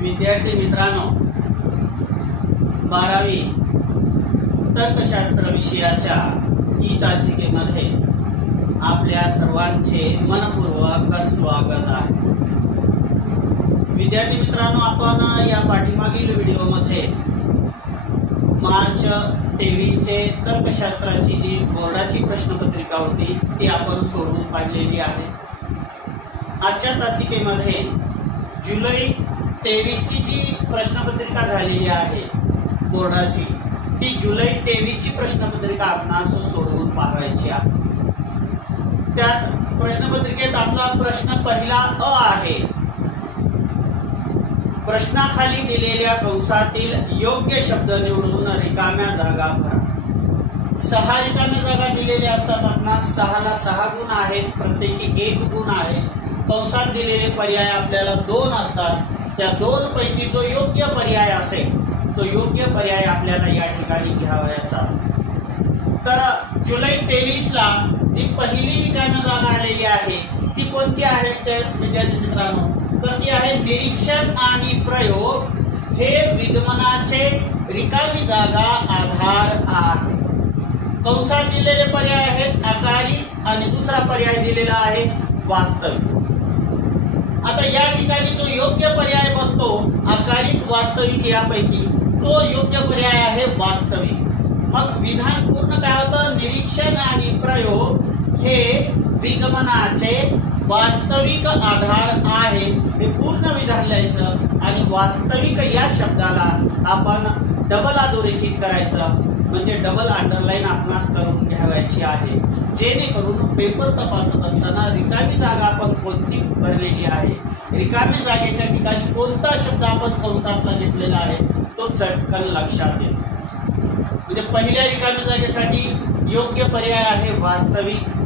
विद्यार्थी मित्रांनो, 12वी तर्कशास्त्र विषयाच्या ई तासिकेमध्ये आपल्या सर्वांचे मनपूर्वक स्वागत आहे। विद्यार्थी मित्रांनो, आपण या पाठीमागील व्हिडिओमध्ये मार्च 23 चे तर्कशास्त्राची जी बोर्डाची प्रश्नपत्रिका होती ती आपण सोडवून पाहिलेली आहे। आजच्या तासिकेमध्ये जुलै 23 ची जी प्रश्नपत्रिका झालेली आहे बोर्डाची, ती जुलै 23 ची प्रश्नपत्रिका आपणास सोडवून पाहायची आहे। त्यात प्रश्नपत्रिकेत आपला प्रश्न पहिला अ आहे। प्रश्नाखाली दिलेल्या कंसातील योग्य शब्द निवडून रिकाम्या जागा भरा। 6 रिकाम्या जागा दिलेल्या असतात आपणास। 6 ला 6 गुण आहेत, प्रत्येकी 1 गुण आहे। कंसात दिलेले पर्याय आपल्याला 2 असतात। त्या 2 पैकी जो योग्य पर्याय असेल तो योग्य पर्याय आपल्याला या ठिकाणी घ्यावयाचा असतो। तर जुलै 23 ला जी पहिली रिकाम्या जागा आलेली आहे ती कोणती आहे तर विद्यार्थी मित्रांनो, तर ती आहे निरीक्षण आणि प्रयोग हे विद्यमानाचे रिकामी जागा आधार आहे। कंसात दिलेले पर्याय आहेत आकारी आणि दुसरा पर्याय दिलेला आहे वास्तविक। आता या ठिकाणी जो योग्य पर्याय बसतो आकारिक वास्तविक यापैकी, तो योग्य पर्याय आहे वास्तविक। मग विधान पूर्ण काय होतं, निरीक्षण आणि प्रयोग हे विगमनाचे वास्तविक आधार आहे। हे पूर्ण विधान लिहायचं आणि वास्तविक या शब्दाला आपण डबल अधोरेखित करायचं, म्हणजे डबल अंडरलाईन आपणास करून घ्यावायची आहे, जेणेकरून पेपर तपासत असताना रिकामी जागा आपण कोणती भरलेली आहे, रिकामी जागेच्या ठिकाणी कोणता शब्द आपण कंसातला घेतलेला आहे तो चटकन लक्षात येईल। म्हणजे पहिल्या रिकामी जागेसाठी योग्य पर्याय आहे वास्तविक।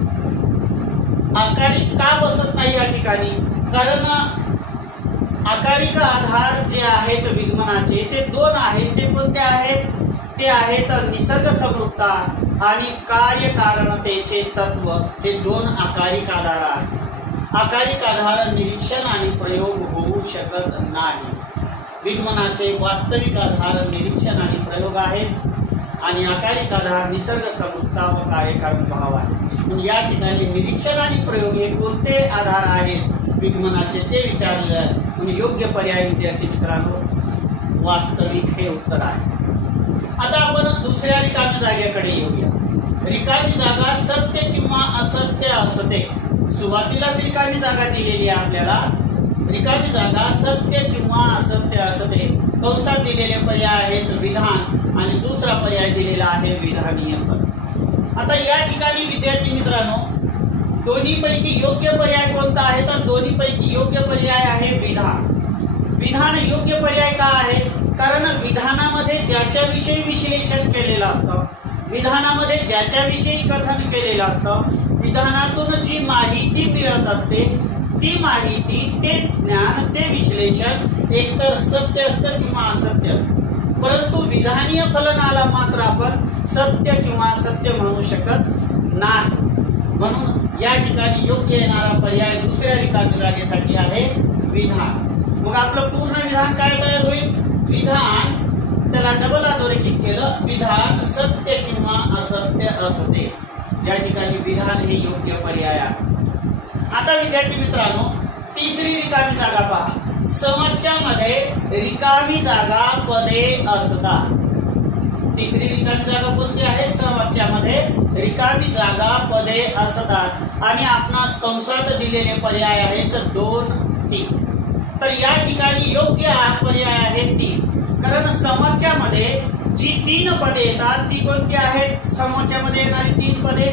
आकारिक का बसत नाही या ठिकाणी, कारण आकारिक आधार जे आहेत विगमनाचे ते 2 आहेत। ते कोणते आहेत, ते आहेत निसर्ग समृद्धता आणि कार्यकारणतेचे तत्व। हे 2 आकारिक आधार आहेत। आकारिक आधार निरीक्षण आणि प्रयोग होऊ शकत नाही। विगमनाचे वास्तविक आधार निरीक्षण आणि प्रयोग आहेत आणि आकारिक आधार निसर्ग समृद्धता व कार्यकारण भाव आहे। म्हणून या ठिकाणी निरीक्षण आणि प्रयोग हे कोणते आधार आहेत विगमनाचे ते विचारले, म्हणून योग्य पर्याय विद्यार्थी मित्रांनो वास्तविक हे उत्तर आहे। आता आपण दुसऱ्या रिकामी जागेकडे येऊया। रिकामी जागा सत्य किंवा असत्य असते। सुरुवातीलाच रिकामी जागा दिलेली आहे आपल्याला, रिकामी जागा सत्य किंवा असत्य असते। कंसात दिलेले पर्याय आहेत विधान आणि दुसरा पर्याय दिलेला आहे विधानीय पद। आता या ठिकाणी विद्यार्थी मित्रांनो दोन्ही पैकी योग्य पर्याय कोणता आहे, तर दोन्ही पैकी योग्य पर्याय आहे विधान। विधान योग्य पर्याय का आहे, कारण विधानामध्ये ज्याच्याविषयी विश्लेषण केलेलं असतं, विधानामध्ये ज्याच्याविषयी कथन केलेलं असतं, विधानातून जी माहिती मिळत असते ती माहिती, ते ज्ञान, ते विश्लेषण एकतर सत्य असतं किंवा असत्य असतं। परंतु विधानीय फलनाला मात्र आपण सत्य किंवा असत्य म्हणू शकत नाही। म्हणून या ठिकाणी योग्य येणारा पर्याय दुसऱ्या रिकामी जागेसाठी आहे विधान। मग आपलं पूर्ण विधान काय तयार होईल, विधान त्याला डबल अधोरेखित केलं, विधान सत्य किंवा असत्य असते। ज्या ठिकाणी विधान हे योग्य पर्याय आहे। आता विद्यार्थी मित्रांनो तिसरी रिकामी जागा पहा। समवाक्यामध्ये रिकामी जागा पदे असतात। तिसरी रिकामी जागा कोणती आहे, समवाक्यामध्ये रिकामी जागा पदे असतात आणि आपणास कंसात दिलेले पर्याय आहेत 2, 3। तर या ठिकाणी योग्य पर्याय आहे 3, कारण समवाक्यामध्ये जी 3 पदे येतात ती कोणती आहेत, समवाक्यामध्ये येणारी 3 पदे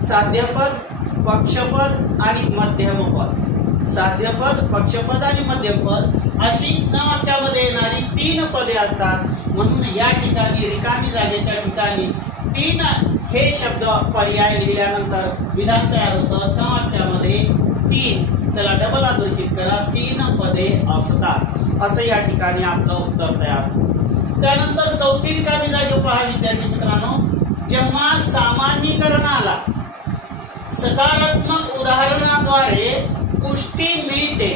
साध्यपद, पक्षपद आणि मध्यमपद। साध्यपद, पक्षपद आणि मध्यमपद अशी समवाक्यामध्ये येणारी 3 पदे असतात। म्हणून या ठिकाणी रिकामी जागेच्या ठिकाणी 3 हे शब्द पर्याय लिहिल्यानंतर विधान तयार होतं। समवाक्यामध्ये 3 त्याला डबल अधोरेखित करा, 3 पदे असतात, असं या ठिकाणी आपलं उत्तर तयार होतं। त्यानंतर चौथी रिकामी जागा पहा विद्यार्थी मित्रांनो, जेव्हा सामान्यीकरणाला सकारात्मक उदाहरणाद्वारे पुष्टी मिळते,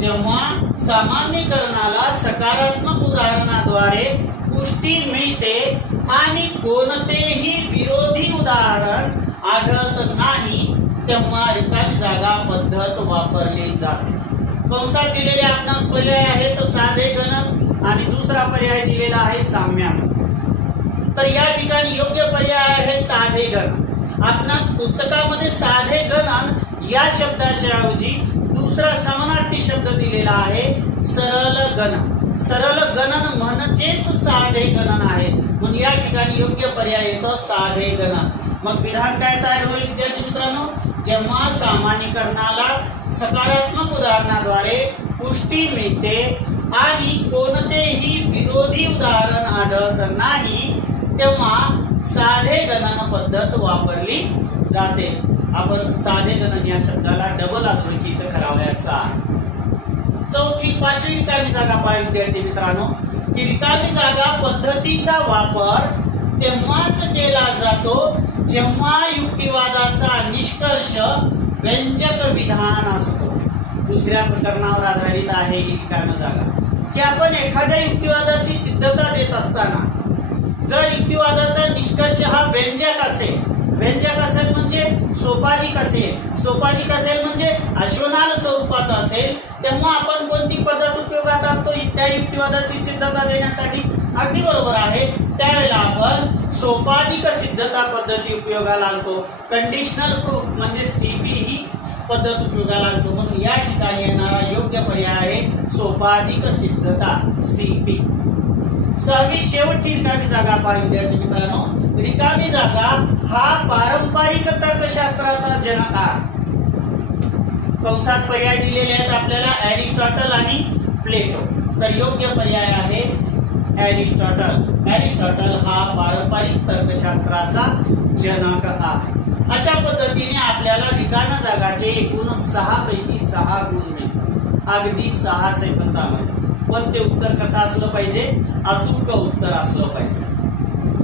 जेव्हा सामान्यीकरणाला सकारात्मक उदाहरणाद्वारे पुष्टी मिळते आणि कोणतेही विरोधी उदाहरण आढळत नाही तेव्हा रिकामी जागा पद्धत वापरली जाते. कंसात दिलेले आपणास पर्याय आहेत साधे गणन आणि दुसरा पर्याय दिलेला आहे साम्याम. तर या ठिकाणी योग्य पर्याय आहे साधे गणन. आपणास पुस्तकामध्ये साधे गणन या शब्दाच्या ऐवजी दुसरा समानार्थी शब्द दिलेला आहे सरळ गणन. सरळ गणन म्हणजेच साधे गणन आहे, म्हणून या ठिकाणी योग्य पर्याय येतो साधे गणन. मग विधान काय तयार होईल विद्यार्थी मित्रांनो? जेव्हा सामान्यीकरणाला सकारात्मक उदाहरणाद्वारे पुष्टी मिळते आणि कोणतेही विरोधी उदाहरण आढळत नाही तेव्हा साधे गणन पद्धत वापरली जाते. आपण साधे गणन या शब्दाला डबल अधोरेखित करावयाचा आहे. चौथी पाचवी रिकामी जागा पाहिजे विद्यार्थी मित्रांनो की रिकामी जागा पद्धतीचा वापर तेव्हाच केला जातो जेव्हा युक्तिवादाचा निष्कर्ष व्यंजक विधान असतो. दुसऱ्या प्रकरणावर आधारित आहे ही रिकामी जागा की आपण एखाद्या युक्तिवादाची सिद्धता देत असताना जर युक्तिवादाचा निष्कर्ष हा व्यंजक असेल म्हणजे सोपाधिक असेल म्हणजे अश्वनाल स्वरूपाचा असेल तेव्हा आपण कोणती पद्धत उपयोगात आणतो त्या युक्तिवादाची सिद्धता देण्यासाठी? अगदी बरोबर आहे, त्यावेळेला आपण सोपाधिक सिद्धता पद्धती उपयोगाला आणतो. कंडिशनल प्रूफ म्हणजे सीपी ही पद्धत उपयोगाला आणतो. म्हणून या ठिकाणी येणारा योग्य पर्याय आहे सोपाधिक सिद्धता सीपी. सहावी शेवटची रिकामी जागा पाहिजे विद्यार्थी मित्रांनो. रिकामी जागा हा पारंपरिक तर्कशास्त्राचा जनक आहे. कंसात पर्याय दिलेले आहेत आपल्याला अरिस्टॉटल आणि प्लेटो. तर योग्य पर्याय आहे अरिस्टॉटल. अरिस्टॉटल हा पारंपरिक तर्कशास्त्राचा जनक आहे. अशा पद्धतीने आपल्याला रिकाम्या जागाचे एकूण 6 पैकी 6 गुण मिळतात अगदी 6 सेकंदामध्ये. पण ते उत्तर कसं असलं पाहिजे? अचूक उत्तर असलं पाहिजे.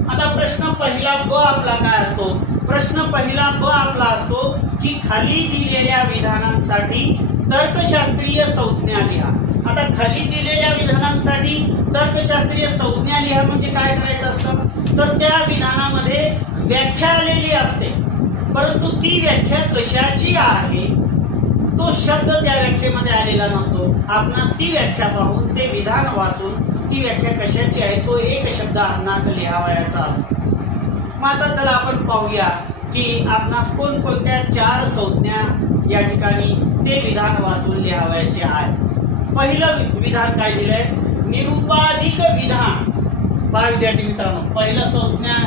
आता प्रश्न पहिला ब आपला काय असतो? प्रश्न पहिला ब आपला असतो की खाली दिलेल्या विधानांसाठी तर्कशास्त्रीय संज्ञा लिहा. आता खाली दिलेल्या विधानांसाठी तर्कशास्त्रीय संज्ञा लिहा म्हणजे काय करायचं असतं? तर त्या विधानामध्ये व्याख्या आलेली असते, परंतु ती व्याख्या कशाची आहे तो शब्द त्या व्याख्येमध्ये आलेला नसतो. आपणास ती व्याख्या पाहून ते विधान वाचून ती व्याख्या कशाची आहे तो एक शब्द आपणास लिहावयाचा असतो. मग आता चला आपण पाहूया की आपणास कोणकोणत्या 4 संज्ञा या ठिकाणी ते विधान वाचून लिहावयाचे आहे. पहिलं विधान काय दिलंय? निरुपाधिक विधान. पहा विद्यार्थी मित्रांनो, पहिलं संज्ञा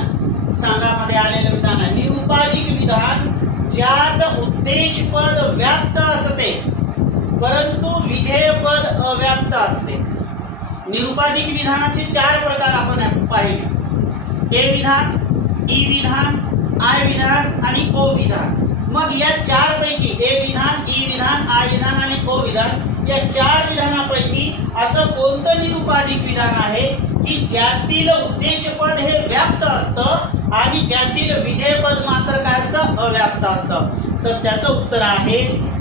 सांगामध्ये आलेलं विधान आहे निरुपाधिक विधान ज्यात उद्देशपद व्याप्त असते परंतु विधेयपद अव्याप्त असते. निरुपाधिक विधानाचे 4 प्रकार आपण पाहिले. ए विधान, ई विधान, आय विधान आणि ओ विधान. मग या 4 पैकी ए विधान, ई विधान, आय विधान आणि ओ विधान या 4 विधानापैकी असं कोणतं निरुपाधिक विधान आहे की ज्यातील उद्देशपद हे व्याप्त असतं आणि ज्यातील विधेयपद मात्र काय असतं? अव्याप्त असतं. तर त्याचं उत्तर आहे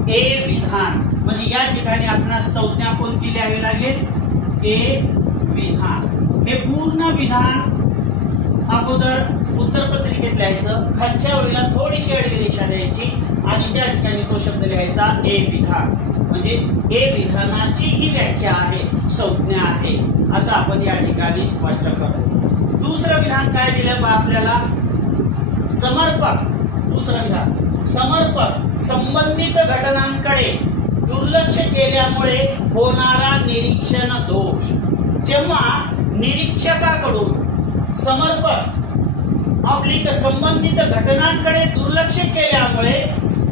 ए विधान. म्हणजे या ठिकाणी आपल्याला संज्ञा कोणती लिहावी लागेल? ए विधान. हे पूर्ण विधान अगोदर उत्तरपत्रिकेत लिहायचं, खालच्या ओळीला थोडीशी आडवी रेषा द्यायची आणि त्या ठिकाणी तो शब्द लिहायचा ए विधान. म्हणजे ए विधानाची ही व्याख्या आहे, संज्ञा आहे असं आपण या ठिकाणी स्पष्ट करतो. दुसरं विधान काय दिलं आपल्याला? समर्पक. दुसरं विधान समर्पक संबंधित घटनांकडे दुर्लक्ष केल्यामुळे होणारा निरीक्षण दोष. जेव्हा निरीक्षकाकडून समर्पक संबंधित घटनांकडे दुर्लक्ष केल्यामुळे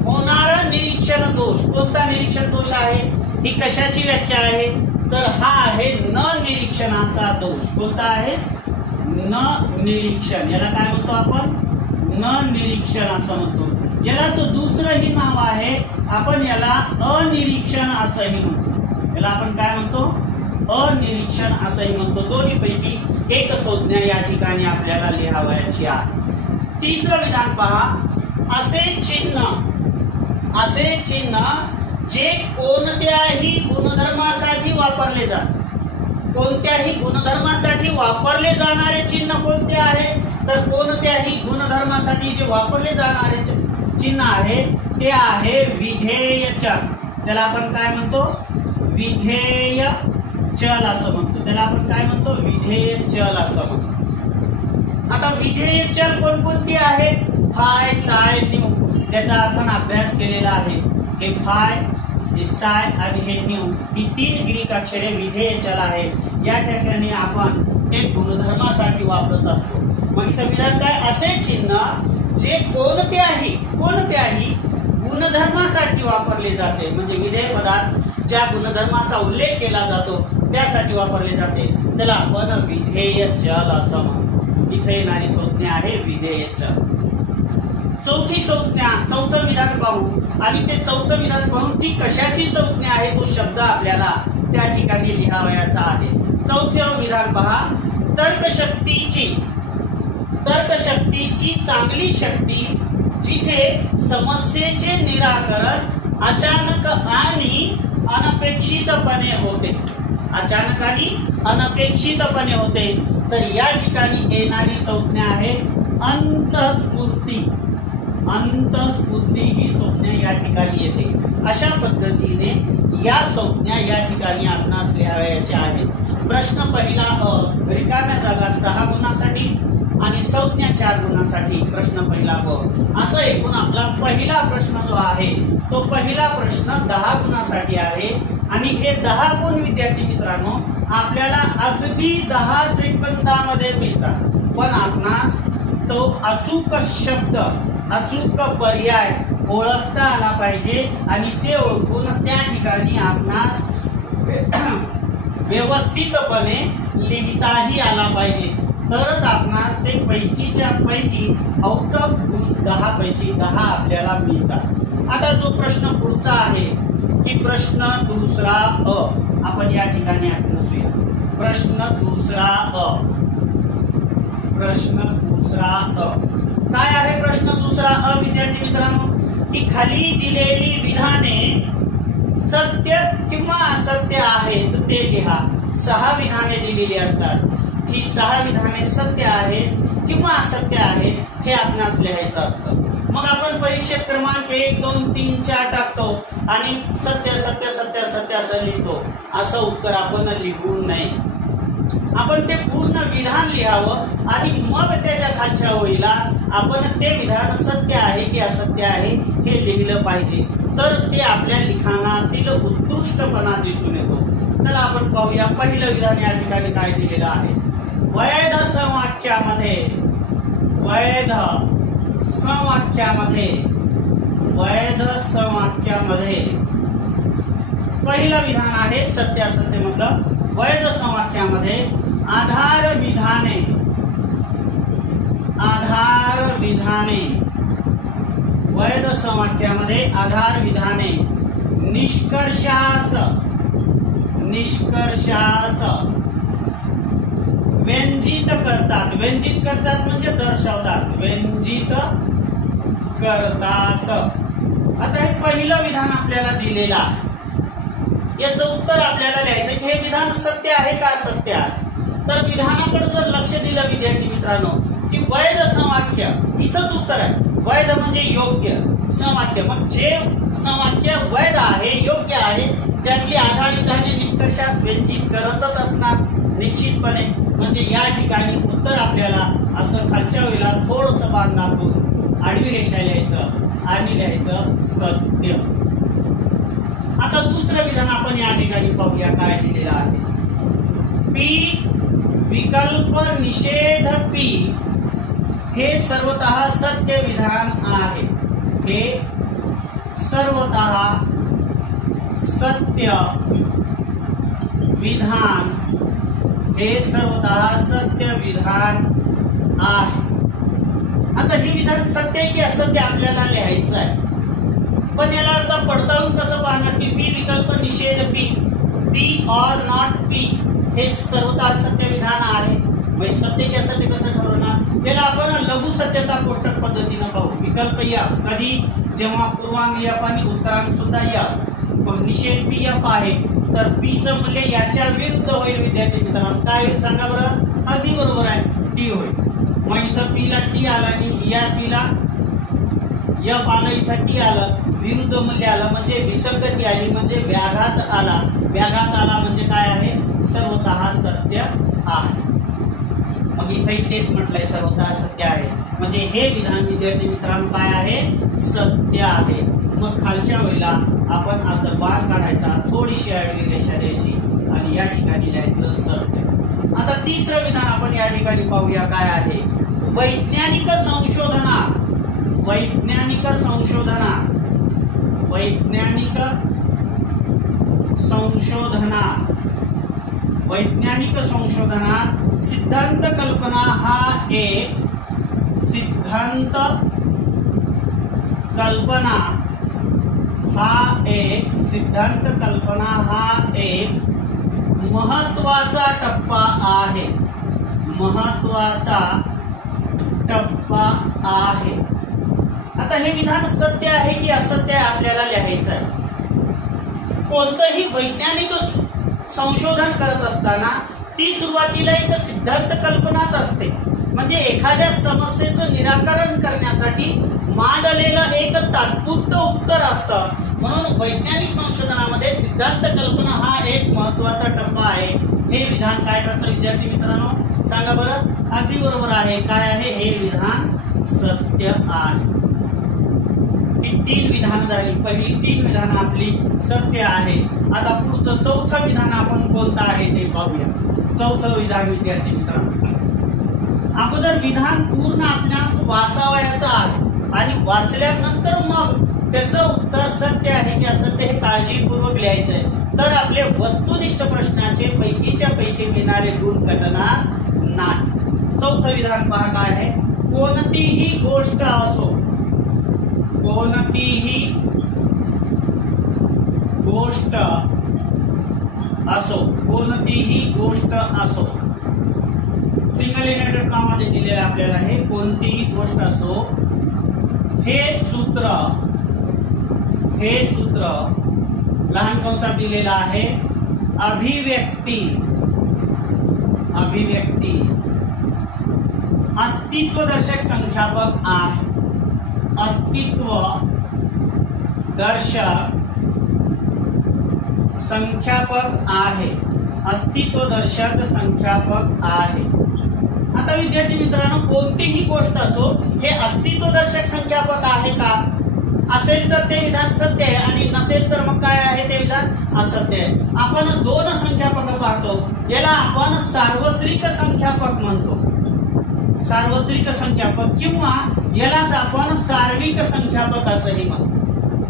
होणारा निरीक्षण दोष. कोणता निरीक्षण दोष आहे? ही कशाची व्याख्या आहे? तर हा आहे न निरीक्षणाचा दोष. कोणता आहे? न निरीक्षण. याला काय म्हणतो आपण? न निरीक्षण असं म्हणतो. यालाच दुसरंही नाव आहे, आपण याला अनिरीक्षण असंही म्हणतो. याला आपण काय म्हणतो? अनिरीक्षण असंही म्हणतो. दोन्हीपैकी एक संज्ञा या ठिकाणी आपल्याला लिहावयाची आहे. तिसरं विधान पहा. असे चिन्ह जे कोणत्याही गुणधर्मासाठी वापरले जातात, कोणत्याही गुणधर्मासाठी वापरले जाणारे चिन्ह कोणते आहे, तर कोणत्याही गुणधर्मासाठी जे वापरले जाणारे चिन्ह आहे ते आहे विधेय चल. त्याला आपण काय म्हणतो, विधेय चल असं म्हणतो. त्याला आपण काय म्हणतो, विधेय चल असं म्हणतो. आता विधेय चल कोणकोणती आहेत, फाय, साय, न्यू, ज्याचा आपण अभ्यास केलेला आहे. हे फाय, हे साय आणि हे न्यू ही 3 ग्रीक अक्षरे विधेय चल आहे. या ठिकाणी आपण ते गुणधर्मासाठी वापरत असतो. मग इथं विधान काय, असे चिन्ह जे कोणत्याही गुणधर्मासाठी वापरले जाते, म्हणजे विधेय पदार्थ ज्या गुणधर्माचा उल्लेख केला जातो त्यासाठी वापरले जाते, त्याला आपण विधेय चल असं म्हणतो. इथे येणारी संज्ञा आहे विधेय चल. चौथी संज्ञा, चौथं विधान पाहू आणि ते चौथं विधान पाहून ती कशाची संज्ञा आहे तो शब्द आपल्याला त्या ठिकाणी लिहावयाचा आहे. चौथं विधान पहा, तर्कशक्तीची चांगली शक्ती जिथे समस्येचे निराकरण अचानक आणि अनपेक्षितपणे होते, अचानक आणि अनपेक्षितपणे होते, तर या ठिकाणी येणारी संज्ञा आहे अंतःस्फूर्ती. अंतःस्फूर्ती ही संज्ञा या ठिकाणी येते. अशा पद्धतीने या संज्ञा या ठिकाणी आपणास लिहावयाच्या आहेत. प्रश्न पहिला अ, रिकाम्या जागा 6 गुणासाठी आणि संज्ञा 4 गुणासाठी. प्रश्न पहिला ब. असं एकूण आपला पहिला प्रश्न जो आहे तो पहिला प्रश्न 10 गुणासाठी आहे आणि हे 10 गुण विद्यार्थी मित्रांनो आपल्याला अगदी 10 सेकंदामध्ये मिळतात. पण आपणास तो अचूक शब्द, अचूक पर्याय ओळखता आला पाहिजे आणि ते ओळखून त्या ठिकाणी आपणास व्यवस्थितपणे लिहिताही आला पाहिजे, तरच आपणास ते पैकीच्या पैकी आउट ऑफ गुण 10 पैकी 10 आपल्याला मिळतात. आता जो प्रश्न पुढचा आहे की प्रश्न दुसरा अ, आपण या ठिकाणी अभ्यासूया. प्रश्न दुसरा अ, प्रश्न दुसरा अ काय आहे? प्रश्न दुसरा अ विद्यार्थी मित्रांनो, की खाली दिलेली विधाने सत्य किंवा असत्य आहेत ते लिहा. 6 विधाने दिलेली असतात. ही 6 विधाने सत्य आहेत किंवा असत्य आहेत हे आपणास लिहायचं असतं. मग आपण परीक्षेत क्रमांक 1, 2, 3, 4 टाकतो आणि सत्य सत्य सत्य सत्य असं लिहितो. असं उत्तर आपण लिहू नये. आपण ते पूर्ण विधान लिहावं आणि मग त्याच्या खालच्या ओळीला आपण ते विधान सत्य आहे की असत्य आहे हे लिहिलं पाहिजे, तर ते आपल्या लिखाणातील उत्कृष्टपणा दिसून येतो. चला आपण पाहूया पहिलं विधान या ठिकाणी काय दिलेलं आहे. वैध संवाक्यामध्ये, वैध संवाक्यामध्ये, वैध संवाक्यामध्ये पहिलं विधान आहे सत्य असत्य मधलं. वैध संवाक्यामध्ये आधार विधाने, आधार विधाने, वैध संवाक्यामध्ये आधार विधाने निष्कर्षास, निष्कर्षास व्यंजित करतात. व्यंजित करतात म्हणजे दर्शवतात, व्यंजित करतात. आता हे पहिलं विधान आपल्याला दिलेलं आहे. याचं उत्तर आपल्याला लिहायचं की हे विधान सत्य आहे का असत्य आहे. तर विधानाकडे जर लक्ष दिलं विद्यार्थी मित्रांनो की वैध संवाक्य, इथंच उत्तर आहे. वैध म्हणजे योग्य संवाक्य. मग जे संवाक्य वैध आहे, योग्य आहे, त्यातली आधार विधाने निष्कर्षास व्यंजित करतच असणार निश्चितपणे. म्हणजे या ठिकाणी उत्तर आपल्याला असं खालच्या वेळेला थोडंसं बाण दाखवून आडवी रेषा लिहायचं आणि लिहायचं सत्य. आता दुसरं विधान आपण या ठिकाणी पाहूया काय दिलेलं आहे. पी विकल्प निषेध पी हे सर्वतः सत्य विधान आहे. हे सर्वतः सत्य विधान, हे सर्वतः सत्य विधान आहे. आता हे विधान सत्य आहे की असत्य आपल्याला लिहायचं आहे. पण याला आता पडताळून कसं पाहणार की पी विकल्प निषेध P, P or not P हे सर्वतः सत्य विधान आहे. म्हणजे सत्य की असत्य कसं ठरवणार? याला आपण लघु सत्यता कोष्टक पद्धतीनं पाहू. विकल्प या कधी, जेव्हा पूर्वांग या आणि उत्तरांग सुद्धा या. मग निषेध पी एफ आहे, तर पी चं मूल्य याच्या विरुद्ध होईल विद्यार्थी मित्रांनो. काय होईल सांगा बरं? अगदी बरोबर आहे, टी होईल. मग इथं पी ला टी आला आणि या पी ला एफ आलं, इथं टी आलं, विरुद्ध मूल्य आलं म्हणजे विसंगती आली, म्हणजे व्याघात आला. व्याघात आला म्हणजे काय आहे? सर्वतः सत्य आहे. मग इथंही तेच म्हटलंय, सर्वतः सत्य आहे. म्हणजे हे विधान विद्यार्थी मित्रांनो काय आहे? सत्य आहे. मग खालच्या वेळेला आपण असं बाण काढायचा, थोडीशी आडवी रेषा द्यायची आणि या ठिकाणी लिहायचं सत्य. आता तिसरं विधान आपण या ठिकाणी पाहूया काय आहे? वैज्ञानिक संशोधनात वैज्ञानिक संशोधनात सिद्धांत कल्पना हा एक महत्वाचा टप्पा आहे. आता हे विधान सत्य आहे की असत्य आहे आपल्याला लिहायचं आहे. कोणतंही वैज्ञानिक संशोधन करत असताना ती सुरुवातीला एक सिद्धांत कल्पनाच असते. म्हणजे एखाद्या समस्येचं निराकरण करण्यासाठी मांडलेलं एक तात्पुरतं उत्तर असतं. म्हणून वैज्ञानिक संशोधनामध्ये सिद्धांत कल्पना हा एक महत्वाचा टप्पा आहे. हे विधान काय ठरतं विद्यार्थी मित्रांनो? सांगा बरं. अगदी बरोबर आहे. काय आहे? हे विधान सत्य आहे. ही 3 विधान झाली. पहिली 3 विधान आपली सत्य आहे. आता पुढचं चौथं विधान आपण कोणतं आहे ते पाहूया. चौथं विधान विद्यार्थी मित्रांनो, अगोदर विधान पूर्ण आपल्यास वाचावयाचं आहे आणि वाचल्यानंतर मग त्याचं उत्तर सत्य आहे की असत्य हे काळजीपूर्वक लिहायचंय. तर आपले वस्तुनिष्ठ प्रश्नाचे पैकीच्या पैकी मिळणारे गुण कटणार नाही. चौथं विधान पहा काय आहे? कोणतीही गोष्ट असो सिंगल इनवर्टेड कॉमामध्ये दिलेलं आपल्याला हे कोणतीही गोष्ट असो. हे सूत्र लहान कंसात दिलेलं आहे. अभिव्यक्ती अस्तित्वदर्शक संख्यापक आहे. अस्तित्वदर्शक संख्यापक आहे. आता विद्यार्थी मित्रांनो, कोणतीही गोष्ट असो हे अस्तित्वदर्शक संख्यापक आहे का? असेल तर ते विधान सत्य आहे आणि नसेल तर मग काय आहे? ते विधान असत्य आहे. आपण 2 संख्यापक पाहतो. याला आपण सार्वत्रिक संख्यापक म्हणतो. सार्वत्रिक संख्यापक किंवा यालाच आपण सार्विक संख्यापक असंही म्हणतो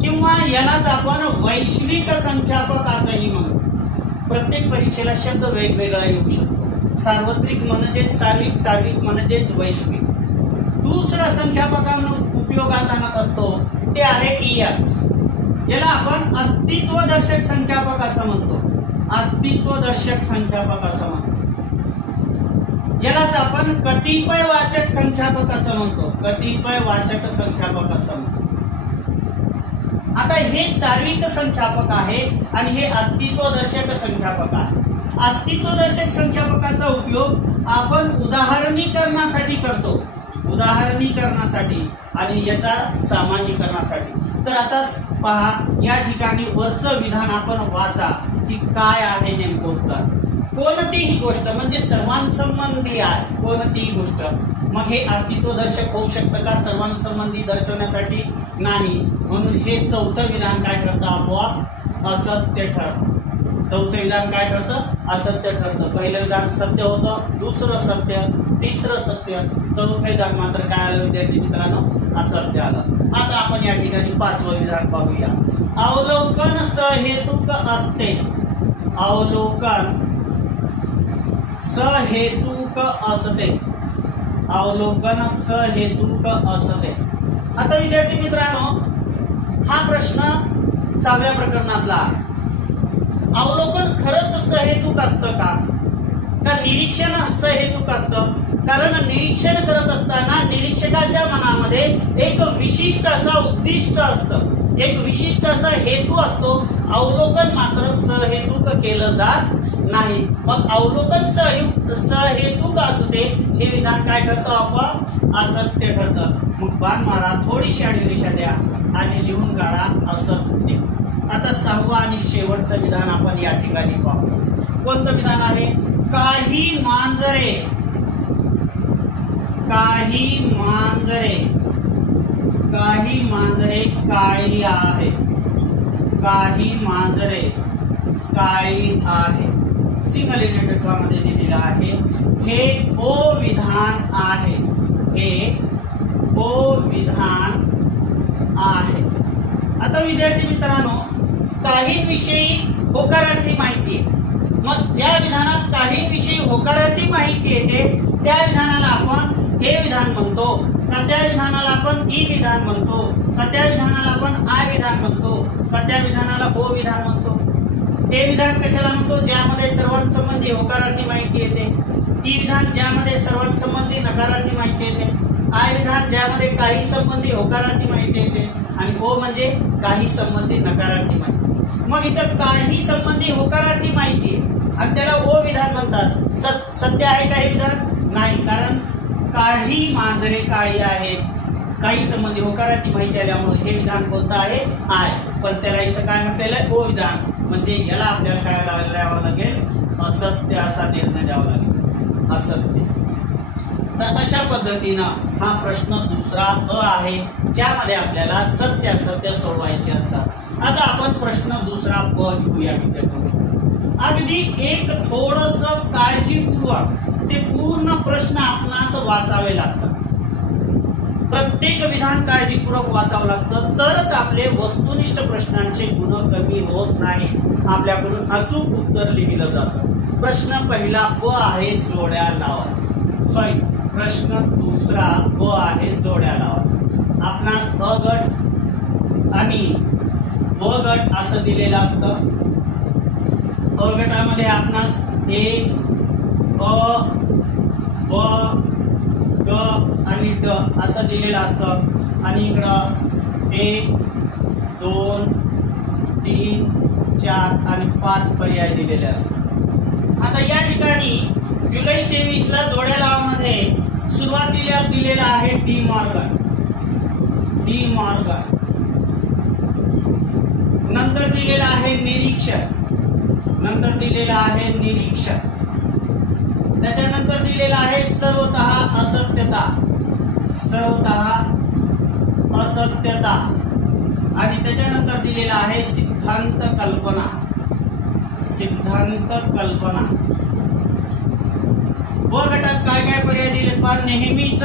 किंवा यालाच आपण वैश्विक संख्यापक असंही म्हणतो. प्रत्येक परीक्षेला शब्द वेगवेगळा येऊ शकतो. सार्वत्रिक म्हणजेच सार्विक, सार्विक म्हणजेच वैश्विक. दुसरा संख्यापकांना उपयोगात आणत असतो ते आहे EX. याला आपण अस्तित्वदर्शक संख्यापक असं म्हणतो. अस्तित्वदर्शक संख्यापक असं म्हणतो. यालाच आपण कतिपयवाचक संख्यापक असं म्हणतो. कतिपयवाचक संख्यापक असं म्हणतो. आता हे सार्विक संख्यापक आहे आणि हे अस्तित्वदर्शक संख्यापक आहे. अस्तित्वदर्शक संख्यापकाचा उपयोग आपण उदाहरणीकरणासाठी करतो. उदाहरणीकरणासाठी आणि याचा सामान्यीकरणासाठी. तर आता पहा या ठिकाणी वरचं विधान आपण वाचा की काय आहे नेमकं उत्तर. कोणतीही गोष्ट म्हणजे सर्वांसंबंधी आहे. कोणतीही गोष्ट मग हे अस्तित्वदर्शक होऊ शकतं का? सर्वांसंबंधी दर्शवण्यासाठी नाही. म्हणून हे चौथं विधान काय ठरतं? आपोआप असत्य ठरतं. चौथं विधान काय ठरतं? असत्य ठरतं. पहिलं विधान सत्य होतं, दुसरं सत्य, तिसरं सत्य, चौथं विधान मात्र काय आलं विद्यार्थी मित्रांनो? असत्य आलं. आता आपण या ठिकाणी 5वं विधान पाहूया. अवलोकन सहेतुक असते. अवलोकन सहेतुक असते. अवलोकन सहेतुक असते. आता विद्यार्थी मित्रांनो, हा प्रश्न 6व्या प्रकरणातला आहे. अवलोकन खरंच सहेतुक असतं का? का निरीक्षण सहेतुक असतं? कारण निरीक्षण करत असताना निरीक्षकाच्या मनामध्ये एक विशिष्ट असं उद्दिष्ट असतं. एक विशिष्ट असा हेतू असतो, अवलोकन मात्र सहेतुक केलं जात नाही. मग अवलोकन सहेतुक असते हे विधान काय ठरतं, आपोआप असत्य ठरतं. मग बाण मारा, थोडीशी आडवी रेषा द्या आणि लिहून काढा असत्य. आता 6वं आणि शेवटचं विधान आपण या ठिकाणी पाहू. कोणतं विधान आहे, काही मांजरे काळी आहे, काही मांजरे काळी आहे. सिंगल युनिट मध्ये दिलेलं आहे. हे ओ विधान आहे, हे ओ विधान आहे. आता विद्यार्थी मित्रांनो, काहींविषयी होकारार्थी माहिती आहे. मग ज्या विधानात काहींविषयी होकारार्थी माहिती येते त्या विधानाला आपण हे विधान म्हणतो का, त्या विधानाला आपण ई विधान म्हणतो का, त्या विधानाला आपण आय विधान म्हणतो का, त्या विधानाला ओ विधान म्हणतो. हे विधान कशाला म्हणतो, ज्यामध्ये सर्वांसंबंधी होकारार्थी माहिती येते. ई विधान ज्यामध्ये सर्वांसंबंधी नकारार्थी माहिती येते. आय विधान ज्यामध्ये काही संबंधी होकारार्थी माहिती येते. आणि ओ म्हणजे काही संबंधी नकारार्थी माहिती. मग इथं काही संबंधी होकारार्थी माहिती आणि त्याला ओ विधान म्हणतात. सत्य आहे का हे विधान? नाही, कारण काही मांजरे काळी आहेत, काही संबंधी होकारार्थी माहिती आल्यामुळे हे विधान कोणतं आहे, आय. पण त्याला इथं काय म्हटलेलं आहे, ओ विधान. म्हणजे याला आपल्याला काय द्यावं लागेल, असत्य असा निर्णय द्यावा लागेल, असत्य. तर अशा पद्धतीनं हा प्रश्न दुसरा अ आहे, ज्यामध्ये आपल्याला सत्य असत्य सोडवायचे असतात. आता आपण प्रश्न दुसरा ब घेऊया विद्यार्थी. अगदी एक थोडस काळजीपूर्वक ते पूर्ण प्रश्न आपणास वाचावे लागतात. प्रत्येक विधान काळजीपूर्वक वाचावं लागतं, तरच आपले वस्तुनिष्ठ प्रश्नांचे गुण कमी होत नाही, आपल्याकडून अचूक उत्तर लिहिलं जातं. प्रश्न पहिला ब आहे, जोड्या लावायचं. सॉरी, प्रश्न दुसरा ब आहे, जोड्या लावायचं. आपणास अ गट आणि ब गट असं दिलेलं असतं. अ गटामध्ये आपणास ए, अ, ब, ग आणि ड असं दिलेलं असतं. आणि इकडं 1, 2, 3, 4 आणि 5 पर्याय दिलेले असतात. आता या ठिकाणी जुलै 23ला जोड्या लावामध्ये सुरुवातीला दिलेला आहे डी मॉर्गन. नंतर दिलेला आहे निरीक्षण. त्याच्यानंतर दिलेला आहे सर्वतः असत्यता. आणि त्याच्यानंतर दिलेला आहे सिद्धांत कल्पना. ब गटात काय काय पर्याय दिले, पण नेहमीच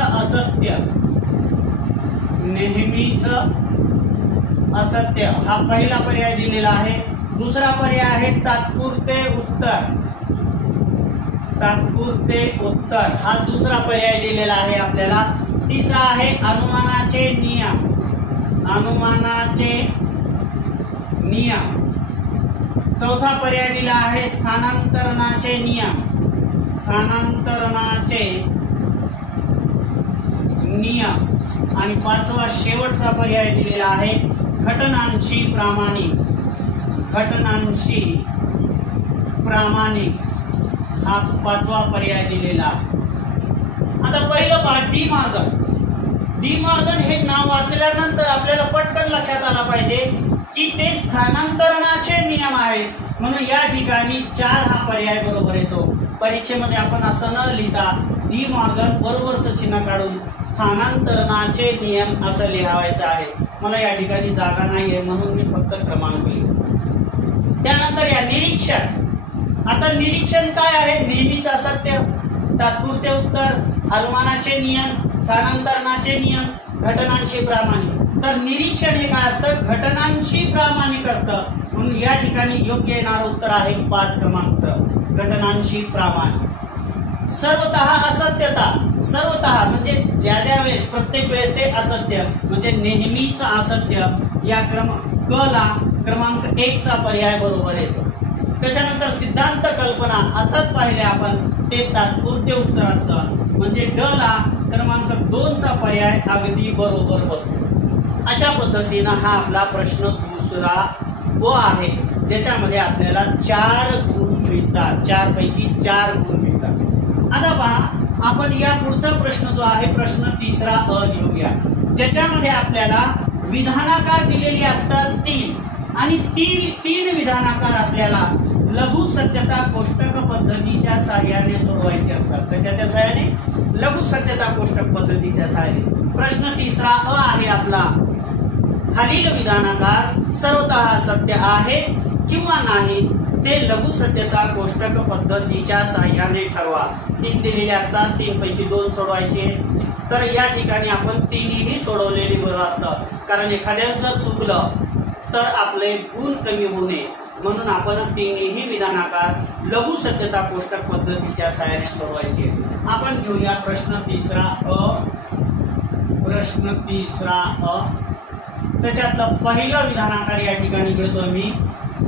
असत्य हा पहिला पर्याय दिलेला आहे. दुसरा पर्याय आहे तात्पुरते उत्तर हा दुसरा पर्याय दिलेला आहे आपल्याला. तिसरा आहे अनुमानाचे नियम. चौथा पर्याय दिला आहे स्थानांतरणाचे नियम. आणि पाचवा शेवटचा पर्याय दिलेला आहे घटनांशी प्रामाणिक हा पाचवा पर्याय दिलेला आहे. आता पहिलं पाठ डी मॉर्गन हे नाव वाचल्यानंतर आपल्याला पटकन लक्षात आला पाहिजे की ते स्थानांतरणाचे नियम आहेत, म्हणून या ठिकाणी 4 हा पर्याय बरोबर येतो. परीक्षेमध्ये आपण असं न लिहिता डी मॉर्गन बरोबरचं चिन्ह काढून स्थानांतरणाचे नियम असं लिहावायचं आहे. मला या ठिकाणी जागा नाहीये म्हणून मी फक्त क्रमांक लिहितो. त्यानंतर या निरीक्षण. आता निरीक्षण काय आहे, नेहमीच असत्य, तात्पुरते उत्तर, अनुमानाचे नियम, स्थानांतरणाचे नियम, घटनांशी प्रामाणिक. तर निरीक्षण हे काय असतं, घटनांशी प्रामाणिक असतं, म्हणून या ठिकाणी योग्य येणारं उत्तर आहे 5 क्रमांकचं, घटनांशी प्रामाणिक. सर्वतः म्हणजे ज्या वेळेस प्रत्येक वेळेस ते असत्य म्हणजे नेहमीच असत्य. या क ला क्रमांक 1 चा पर्याय बरोबर येतो. त्याच्यानंतर सिद्धांत कल्पना आताच पाहिले आपण, ते तात्पुरते उत्तर असतं म्हणजे ड ला क्रमांक 2 चा पर्याय अगदी बरोबर बसतो. अशा पद्धतीनं हा आपला प्रश्न दुसरा आहे, ज्याच्यामध्ये आपल्याला 4 गुण मिळतात, 4 पैकी 4 गुण मिळतात। आता पहा, आपण या पुढचा प्रश्न जो आहे प्रश्न तिसरा लिहूया, ज्याच्यामध्ये आपल्याला विधानाकार दिलेली असतात 3 आणि 3 विधानाकार आपल्याला लघु सत्यता कोष्टक पद्धतीच्या सहाय्याने सोडवायचे असतात। कशाच्या सहाय्याने? लघु सत्यता कोष्टक पद्धतीच्या सहाय्याने। प्रश्न तिसरा आहे आपला, खालील विधानाकार सर्वतः सत्य आहे किंवा नाही ते लघु सत्यता कोष्टक पद्धतीच्या सहाय्याने ठरवा। 3 दिलेले असतात, 3 पैकी 2 सोडवायचे। तर या ठिकाणी आपण 3ही सोडवलेली बरं असतं, कारण एखाद्याच जर चुकलं तर आपले गुण कमी होऊ नये म्हणून आपण 3ही विधानाकार लघु सत्यता कोष्टक पद्धतीच्या सहाय्याने सोडवायचे। आपण घेऊया प्रश्न तिसरा प्रश्न तिसरा त्याच्यातलं पहिलं विधानाकार या ठिकाणी घेतो मी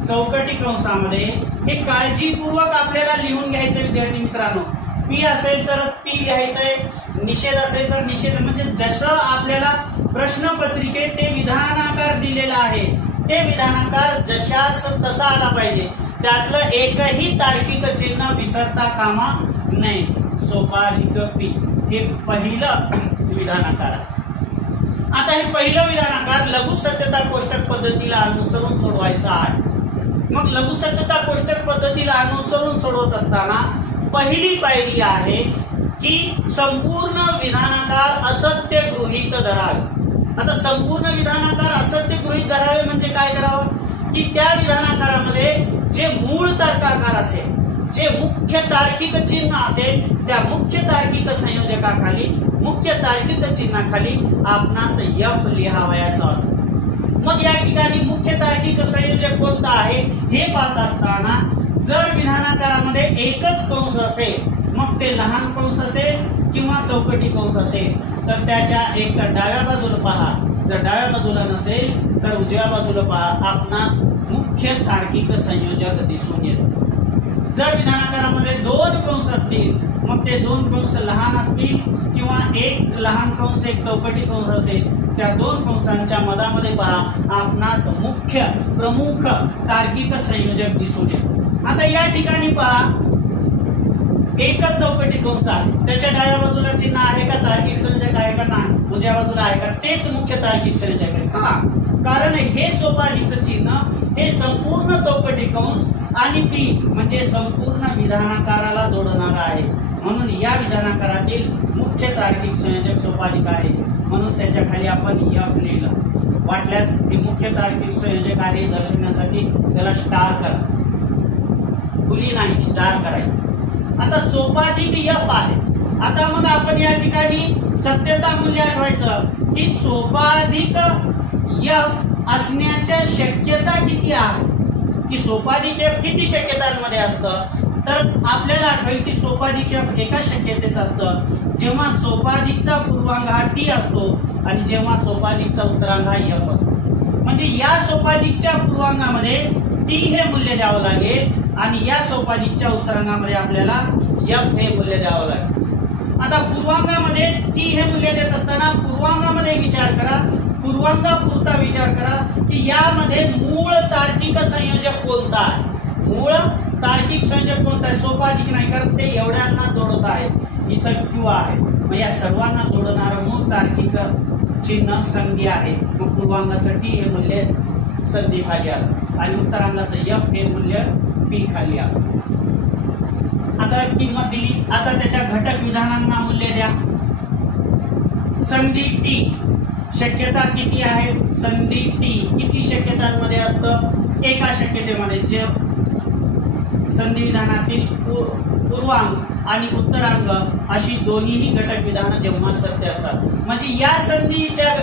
चौकटी कंसामध्ये। हे काळजीपूर्वक आपल्याला लिहून घ्यायचं विद्यार्थी मित्रांनो। पी असेल तर पी लिहायचंय, निषेध असेल तर निषेध, म्हणजे जसं आपल्याला प्रश्नपत्रिकेत ते विधानाकार दिलेला आहे ते विधानाकार जशास तसा आला पाहिजे, त्यातलं एकही तार्किक चिन्ह विसरता कामा नये। सोपाधिक पी हे पहिलं विधानाकार आहे। आता हे पहिलं विधानाकार लघु सत्यता कोष्टक पद्धतीला अनुसरून सोडवायचं आहे। मग लघु सत्यता कोष्टक पद्धतीला अनुसरून सोडवत असताना पहिली पायरी आहे की संपूर्ण विधानाकार असत्य गृहीत धरावे। आता संपूर्ण विधानाकार असत्य गृहीत धरावे म्हणजे काय करावं की त्या विधानाकारामध्ये जे मूळ तर्काकार असेल, जे मुख्य तार्किक चिन्ह असेल, त्या मुख्य तार्किक संयोजकाखाली, मुख्य तार्किक चिन्हाखाली आपणास यफ लिहावयाचं असतं। मग या ठिकाणी मुख्य तार्किक संयोजक कोणता आहे हे पाहत असताना जर विधानाकारामध्ये एकच कंस असेल, मग ते लहान कंस असेल किंवा चौकटी कंस असेल, तर त्याच्या एक डाव्या बाजूला पहा, जर डाव्या बाजूला नसेल तर उजव्या बाजूला पहा, आपणास मुख्य तार्किक संयोजक दिसून येतो। जर विधानाकारामध्ये 2 कंस असतील, मग ते 2 कंस लहान असतील किंवा एक लहान कंस एक चौकटी कंस असेल, त्या 2 कंसांच्या मधामध्ये पहा आपणास मुख्य प्रमुख तार्किक संयोजक दिसून येतो। आता या ठिकाणी पहा एकच चौकटी कंस आहे, त्याच्या डाव्या बाजूला चिन्ह आहे का तार्किक संयोजक आहे का नाही, उजव्या बाजूला आहे का, तेच मुख्य तार्किक संयोजक आहे का, कारण हे सोपाधीचं चिन्ह हे संपूर्ण चौकटी कंस आणि पी म्हणजे संपूर्ण विधानाकाराला जोडणार आहे। म्हणून या विधानाकारातील मुख्य तार्किक संयोजक सोपाधिक आहे, म्हणून त्याच्या खाली आपण यफ लिहिलं। वाटल्यास हे मुख्य तार्किक संयोजक आहे दर्शवण्यासाठी त्याला स्टार करा, खुली नाही स्टार करायचं। आता सोपाधिक यफ आहे। आता मग आपण या ठिकाणी सत्यता मूल्य आठवायचं की सोपाधिक यफ असण्याच्या शक्यता किती आहे, की सोपाधिक यफ किती शक्यतांमध्ये असतं, तर आपल्याला आठवेल की सोपाधिक यफ एका शक्यतेत असतं जेव्हा सोपाधिकचा पूर्वांग हा टी असतो आणि जेव्हा सोपाधिकचा उत्तरांग हा यफ असतो। म्हणजे या सोपाधिकच्या पूर्वांगामध्ये टी हे मूल्य द्यावं लागेल आणि या सोपाधिकच्या उत्तरांगामध्ये आपल्याला यफ हे मूल्य द्यावं लागेल। आता पूर्वांगामध्ये टी हे मूल्य देत असताना पूर्वांगामध्ये विचार करा, पूर्वांगापुरता विचार करा की यामध्ये मूळ तार्किक संयोजक कोणता आहे, मूळ तार्किक संयोजक कोणता आहे, सोपाधिक नाही, कारण ते एवढ्यांना जोडत आहे, इथं क्यू आहे, मग या सर्वांना जोडणारं मूळ तार्किक चिन्ह संधी आहे। मग पूर्वांगाचं टी हे मूल्य संधी खाली आलं आणि उत्तरांगाचं यफ हे मूल्य पी खाली आलं। आता किंमत दिली, आता त्याच्या घटक विधानांना मूल्य द्या। संधी टी शक्यता किती आहे, संधी टी किती शक्यतांमध्ये असतं, एका शक्यतेमध्ये, जे संधी विधानातील पूर्वांग आणि उत्तरांग अशी दोन्हीही घटक विधानं जेव्हा सत्य असतात, म्हणजे या संधीच्या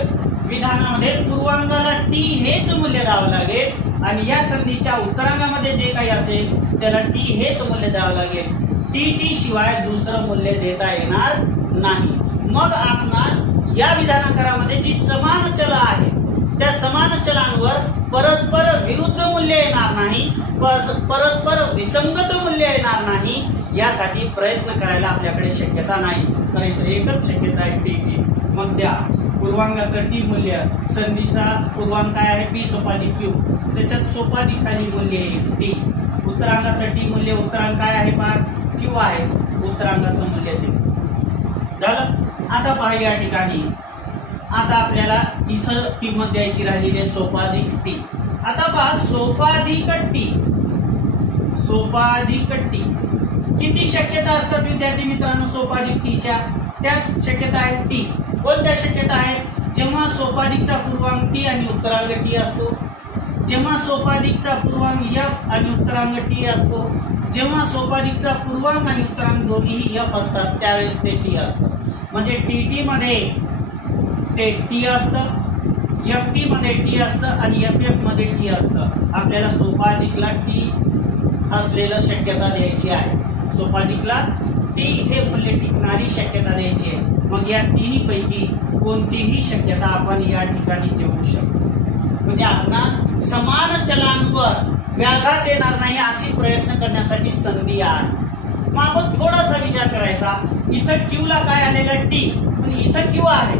विधानामध्ये पूर्वांगाला टी हेच मूल्य द्यावं लागेल आणि या संधीच्या उत्तरांगामध्ये जे काही असेल त्याला टी हेच मूल्य द्यावं लागेल। टी शिवाय दुसरं मूल्य देता येणार नाही। मग आपणास या विधानाकारामध्ये जी समान चल आहे त्या समान चलांवर परस्पर विरुद्ध मूल्य येणार नाही, परस्पर विसंगत मूल्य येणार नाही, यासाठी प्रयत्न करायला आपल्याकडे शक्यता नाही, तर इथे एकच शक्यता आहे टी। मग द्या पूर्वांगाचं टी मूल्य, संधीचा पूर्वांक काय आहे पी सोपाधिक क्यू, त्याच्यात सोपाधिक खाली मूल्य आहे टी, उत्तरांगाचं टी मूल्य उत्तरांक काय आहे पहा क्यू आहे, उत्तरांगाचं मूल्य ते झालं. आता पहा या ठिकाणी आता आपल्याला इथं किंमत द्यायची राहिलेली आहे सोपाधिक टी. आता पहा सोपाधिक टी, सोपाधिक टी किती शक्यता असतात विद्यार्थी मित्रांनो सोपाधिक टीच्या? त्या शक्यता आहेत टी. कोणत्या शक्यता आहेत? जेव्हा सोपाधिकचा पूर्वांक टी आणि उत्तरांग टी असतो, जेव्हा सोपाधिकचा पूर्वांक एफ आणि उत्तरांग टी असतो, जेव्हा सोपाधिकचा पूर्वांक आणि उत्तरांक दोन्ही एफ असतात त्यावेळेस ते टी असतं. म्हणजे टी मध्ये ते टी असतं, एफ टी मध्ये टी असतं आणि एफ एफ मध्ये टी असतं. आपल्याला सोपाधिकला टी असलेलं शक्यता द्यायची आहे, सोपाधिकला टी हे मूल्य टिकणारी शक्यता द्यायची आहे. मग या तिन्ही पैकी कोणतीही शक्यता आपण या ठिकाणी देऊ शकतो. म्हणजे आपणास समान चलांवर व्याघात येणार नाही अशी प्रयत्न करण्यासाठी संधी आहे. मग आपण थोडासा विचार करायचा, इथं क्यूला काय आलेलं टी, पण इथं क्यू आहे,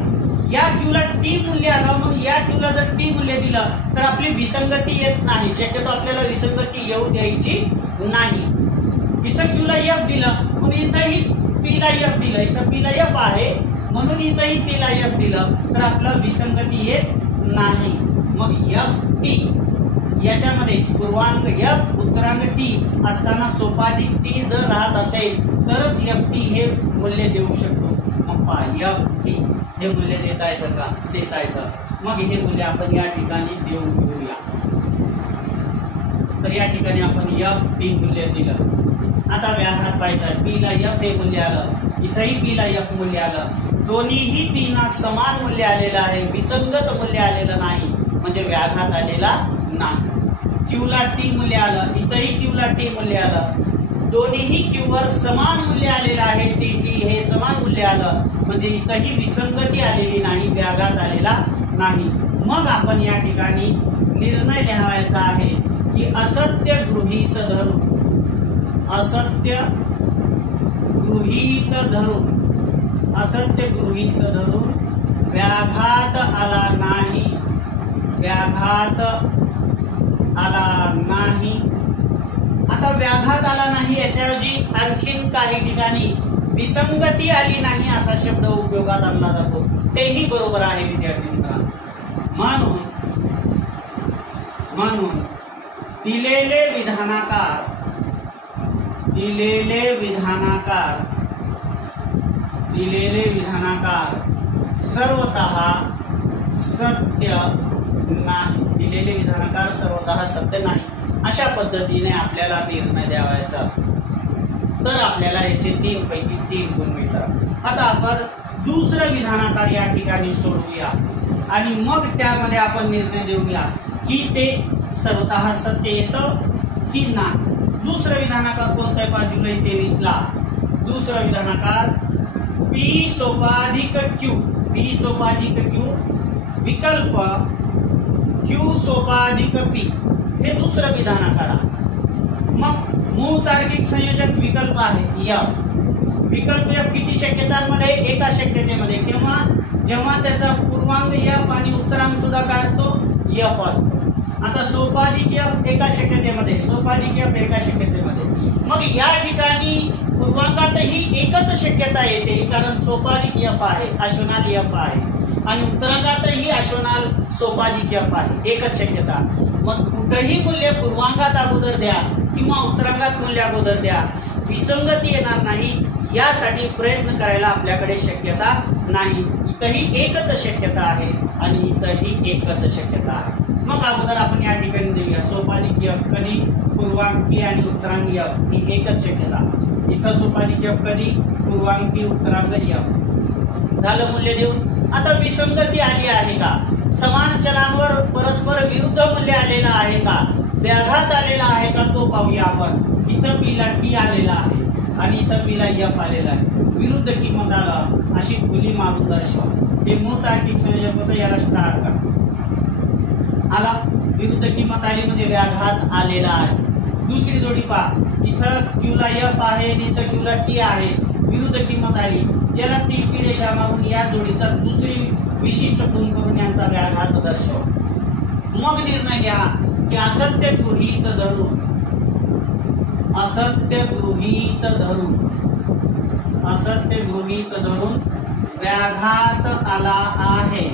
या क्यूला टी मूल्य आलं, मग या क्यूला जर टी मूल्य दिलं तर आपली विसंगती येत नाही, शक्यतो आपल्याला विसंगती येऊ द्यायची नाही. इथं क्यूला एफ दिलं पण इथंही पीला एफ दिलं, इथं पीला एफ आहे म्हणून इथंही पीला एफ दिलं तर आपलं विसंगती येत नाही. मग एफ टी याच्यामध्ये पूर्वांक एफ उत्तरांग टी असताना सोपाधिक टी जर राहत असेल तरच एफ टी हे मूल्य देऊ शकतो. मग पहा एफ टी हे मूल्य देता येतं का? देता येतं. मग हे मूल्य आपण या ठिकाणी देऊन घेऊया. तर या ठिकाणी आपण एफ टी मूल्य दिलं. आता व्याघात पाहायचा, पी ला एफ हे मूल्य आलं, इथंही पी ला एफ मूल्य आलं, दोन्हीही पी ना समान मूल्य आलेलं आहे, विसंगत मूल्य आलेलं नाही म्हणजे व्याघात आलेला नाही. क्यू ला टी मूल्य आलं, इथंही क्यू ला टी मूल्य आलं, दोन्हीही क्यू वर समान मूल्य आलेलं आहे, टी टी हे समान मूल्य आलं म्हणजे इथंही विसंगती आलेली नाही, व्याघात आलेला नाही. मग आपण या ठिकाणी निर्णय लिहायचा आहे की असत्य गृहीत धरून, असत्य गृहीत धरून, असत्य गृहीत धरून व्याघात आला नाही, व्याघात आला नाही. आता व्याघात आला नाही याच्याऐवजी आणखीन काही ठिकाणी विसंगती आली नाही असा शब्द उपयोगात आणला जातो, तेही बरोबर आहे विद्यार्थी मित्रांनो. म्हणून दिलेले विधानाकार, दिलेले विधानाकार, दिलेले विधानाकार सर्वतः सत्य नाही, दिलेले विधानाकार सर्वतः सत्य नाही अशा पद्धतीने आपल्याला निर्णय द्यावायचा असतो. तर आपल्याला याचे 3 पैकी 3 गुण मिळतात. आता आपण दुसरं विधानाकार या ठिकाणी सोडवूया आणि मग त्यामध्ये आपण निर्णय देऊया की ते सर्वतः सत्य येतं की नाही. दुसरं विधानाकार कोणतं आहे पहा जुलै 23 ला. दुसरं विधानाकार पी सोपाधिक क्यू, पी सोपाधिक क्यू विकल्प क्यू सोपाधिक पी हे दुसरं विधानाकार आहे. मग मूळ तार्किक संयोजक विकल्प आहे एफ. विकल्प एफ किती शक्यतांमध्ये? एका शक्यतेमध्ये. केव्हा? जेव्हा त्याचा पूर्वांक एफ आणि उत्तरांक सुद्धा काय असतो? एफ असतो. आता सोपाधिक एफ एका शक्यतेमध्ये, सोपाधिक एफ एका शक्यतेमध्ये. मग या ठिकाणी पूर्वांकातही एकच शक्यता येते कारण सोपाधिक एफ आहे, अश्वनाल एफ आहे आणि उत्तरांकातही अश्वनाल सोपाधिक एफ आहे, एकच शक्यता. मग कुठेही मूल्य पूर्वांकात अगोदर द्या किंवा उत्तरांकात मूल्य अगोदर द्या, विसंगती येणार नाही यासाठी प्रयत्न करायला आपल्याकडे शक्यता नाही. इथंही एकच शक्यता आहे आणि इथंही एकच शक्यता आहे. मग अगोदर आपण या ठिकाणी देऊया सोपाधिक एफ कधी, पूर्वांक पी आणि उत्तरांक एफ ही एकच शक्यता. इथं सोपाधिक एफ कधी, पूर्वांक पी उत्तरांक एफ झालं मूल्य देऊन. आता विसंगती आली आहे का? समान चलांवर परस्पर विरुद्ध मूल्य आलेलं आहे का? व्याघात आलेला आहे का तो पाहूया आपण. इथं पी ला टी आलेला आहे आणि इथं पी ला एफ आलेला आहे. विरुद्ध किंमत आलं अशी खुली मारून दर्शवा. हे मूळ तार्किक संयोजक होतं, याला स्टार करा. आला विरुद्ध किंमत आली म्हणजे व्याघात आलेला आहे. दुसरी जोडी पहा, इथं क्यू ला एफ आहे आणि इथं क्यू ला टी आहे. विरुद्ध किंमत आली याला तिरपी रेषा मारून या जोडीचा दुसरी विशिष्ट खूण करून यांचा व्याघात दर्शवा. मग निर्णय घ्या की असत्य गृहीत धरून व्याघात आला आहे.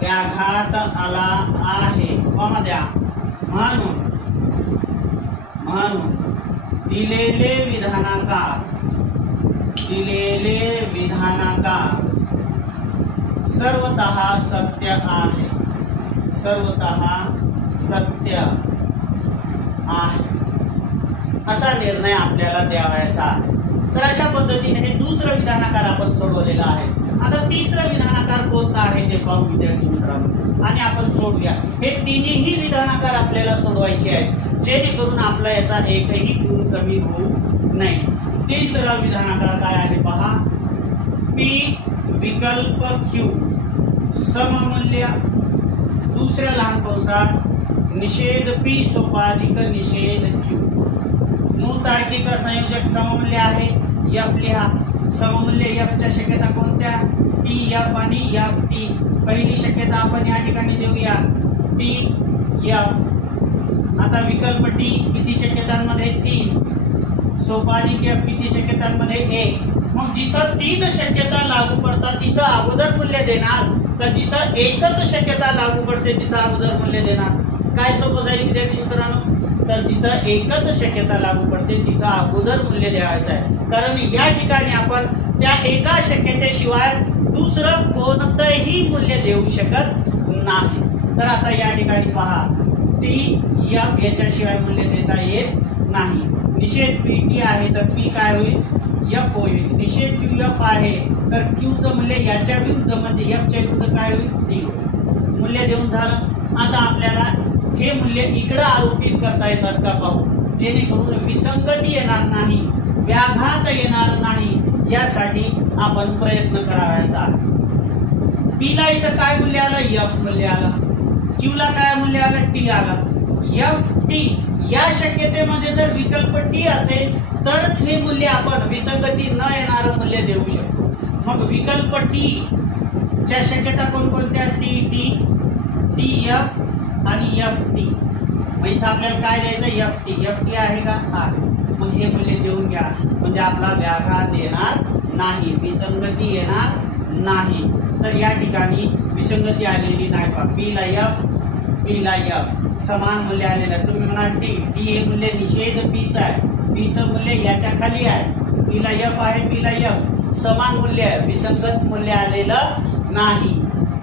द्या म्हणून दिलेले विधानाकार सर्वतः सत्य आहे. असा निर्णय आपल्याला द्यावायचा आहे. तर अशा पद्धतीने हे दुसरं विधानाकार आपण सोडवलेलं आहे. आता तिसरं विधानाकार कोणता आहे ते पाहू विद्यार्थी मित्रांनो, आणि आपण सोडूया. हे तिन्ही विधानाकार आपल्याला सोडवायचे आहेत, जेणेकरून आपला याचा एकही गुण कमी होऊ नये. तिसरा विधानाकार काय आहे पहा. P विकल्प Q सममूल्य, दुसऱ्या लहान कंसात निषेध P सोपाधिक निषेध Q. मूळ तार्किक संयोजक सममूल्य आहे. F लिहा. सममूल्य F च्या शक्यता कोणत्या? T F आणि F T. पहिली शक्यता आपण या ठिकाणी देऊया T F. आता विकल्प T किती शक्यतांमध्ये? 3. सोपाधिक F किती शक्यतांमध्ये? 1. मग जिथं 3 शक्यता लागू पडतात तिथं अगोदर मूल्य देणार, तर जिथं एकच शक्यता लागू पडते तिथं अगोदर मूल्य देणार? काय सोपं जाईल विद्यार्थी मित्रांनो? तर जिथं एकच शक्यता लागू पडते तिथं अगोदर मूल्य द्यायचं आहे, कारण या ठिकाणी आपण त्या एका शक्यतेशिवाय दुसरं कोणतंही मूल्य देऊ शकत नाही. तर आता या ठिकाणी पहा T F याच्याशिवाय मूल्य देता येत नाही. निषेध PT आहे तर P काय होईल? F होईल. निषेध QF आहे तर Q चं मूल्य याच्या विरुद्ध म्हणजे F च्या विरुद्ध काय होईल? T होईल. मूल्य देऊन झालं. आता आपल्याला हे मूल्य इकडे आरोपित करता येतात का पाहू, जेणेकरून विसंगती येणार नाही, व्याघात येणार नाही, यासाठी आपण प्रयत्न करायचा. P ला इथं काय मूल्य आलं? F मूल्य आलं. Q ला काय मूल्य आलं? T आलं. FT या शक्यतेमध्ये जर विकल्प T असेल तरच हे मूल्य आपण विसंगती न येणारं मूल्य देऊ शकतो. मग विकल्प T च्या शक्यता कोणकोणत्या? TT, TF आणि FT. मग इथं आपल्याला काय द्यायचं? FT आहे का? आहे. मग हे मूल्य देऊन घ्या, म्हणजे आपला व्याघात येणार नाही, विसंगती येणार नाही. तर या ठिकाणी विसंगती आलेली नाही. P ला F समान मूल्य आलेलं आहे. तुम्ही म्हणाल T हे मूल्य निषेध P चं आहे, P चं मूल्य याच्या खाली आहे. P ला F आहे, P ला F समान मूल्य आहे, विसंगत मूल्य आलेलं नाही.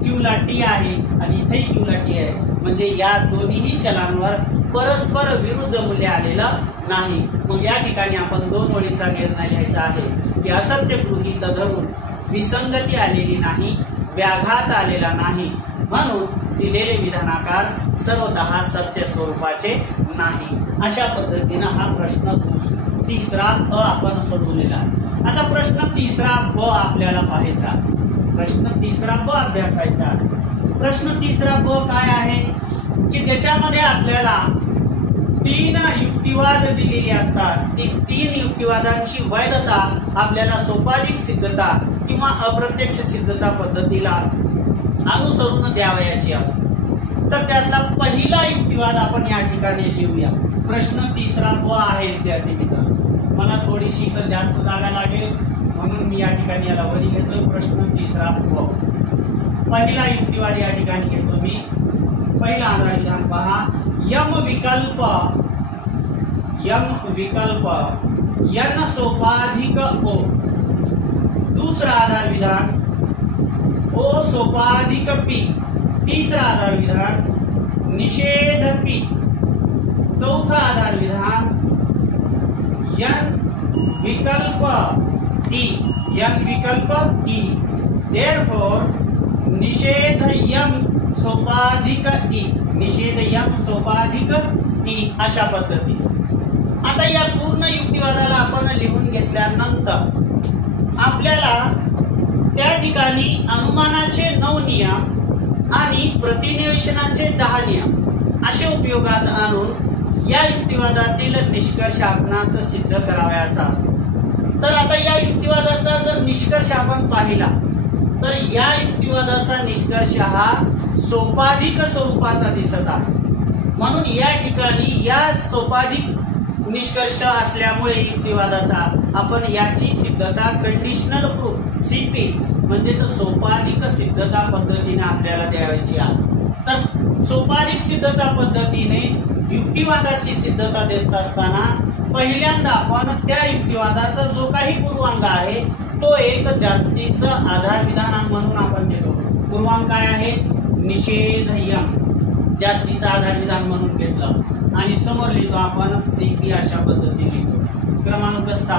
Q ला T आहे आणि इथेही Q ला T आहे, म्हणजे या दोन्ही चलांवर परस्पर विरुद्ध मूल्य आलेलं नाही. मग या ठिकाणी आपण 2 ओळींचा निर्णय लिहायचा आहे की असत्य गृहीत धरून विसंगती आलेली नाही, व्याघात आलेला नाही, म्हणून दिलेले विधानाकार सर्वतः सत्य स्वरूपाचे नाही. अशा पद्धतीने हा प्रश्न तिसरा आपण सोडवलेला. आता प्रश्न तिसरा ब आपल्याला पाहायचा. प्रश्न तिसरा ब अभ्यासायचा. प्रश्न तिसरा ब काय आहे की ज्याच्यामध्ये आपल्याला 3 युक्तिवाद दिलेले असतात. ती 3 युक्तिवादांची वैधता आपल्याला सोपाधिक सिद्धता किंवा अप्रत्यक्ष सिद्धता पद्धतीला अनुसरून द्यावयाची असते. तर त्यातला पहिला युक्तिवाद आपण या ठिकाणी लिहूया. प्रश्न तिसरा ब आहे विद्यार्थी मित्रांनो. मला थोडीशी इतर जास्त जागा लागेल म्हणून मी या ठिकाणी याला वरी घेतोय. प्रश्न तिसरा ब. पहिला युक्तिवाद या ठिकाणी घेतो मी. पहिला आधार विधान पहा. यम विकल्प यन सोपाधिक ओ. दूसरा आधार विधान ओ सोपाधिक पी. तीसरा आधार विधान निषेध पी. चौथा आधार विधान यन विकल्प ई. Therefore निषेध यम सोपाधिक ई. अशा पद्धतीचं. आता या पूर्ण युक्तिवादाला आपण लिहून घेतल्यानंतर आपल्याला त्या ठिकाणी अनुमानाचे 9 नियम आणि प्रतिनिवेशनाचे 10 नियम असे उपयोगात आणून या युक्तिवादातील निष्कर्ष आपणास सिद्ध करावयाचा असतो. तर आता या युक्तिवादाचा जर निष्कर्ष आपण पाहिला तर या युक्तिवादाचा निष्कर्ष हा सोपाधिक स्वरूपाचा दिसत आहे। म्हणून या ठिकाणी या सोपाधिक निष्कर्ष असल्यामुळे युक्तिवादाचा आपण याची सिद्धता कंडिशनल प्रूफ सीपी म्हणजे सोपाधिक सिद्धता पद्धतीने आपल्याला द्यायची आहे। तर सोपाधिक सिद्धता पद्धतीने युक्तिवादाची सिद्धता देत असताना पहिल्यांदा आपण त्या युक्तिवादाचा जो काही पूर्वांग आहे तो एक जास्तीचा आधार विधान म्हणून आपण घेतो। पूर्वांग काय आहे? निषेधयम जास्तीचा आधार विधान म्हणून घेतलं आणि समोर लिहितो आपण सीपी अशा पद्धतीने लिहितो। क्रमांक 6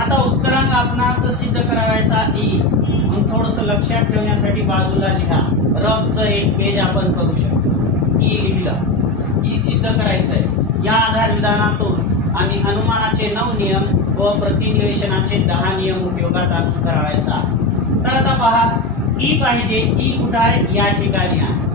आता उत्तरांग आपणास सिद्ध करायचा ई म्हणून थोडस लक्षात ठेवण्यासाठी बाजूला लिहा। रफचं एक पेज आपण करू शकतो। ई लिहिलं, ई सिद्ध करायचंय या आधार विधानातून आणि अनुमानाचे 9 नियम व प्रतिनिवेशनाचे 10 नियम उपयोगात आणून करावायचा। तर आता पहा ई पाहिजे, ई कुठे आहे? या ठिकाणी आहे।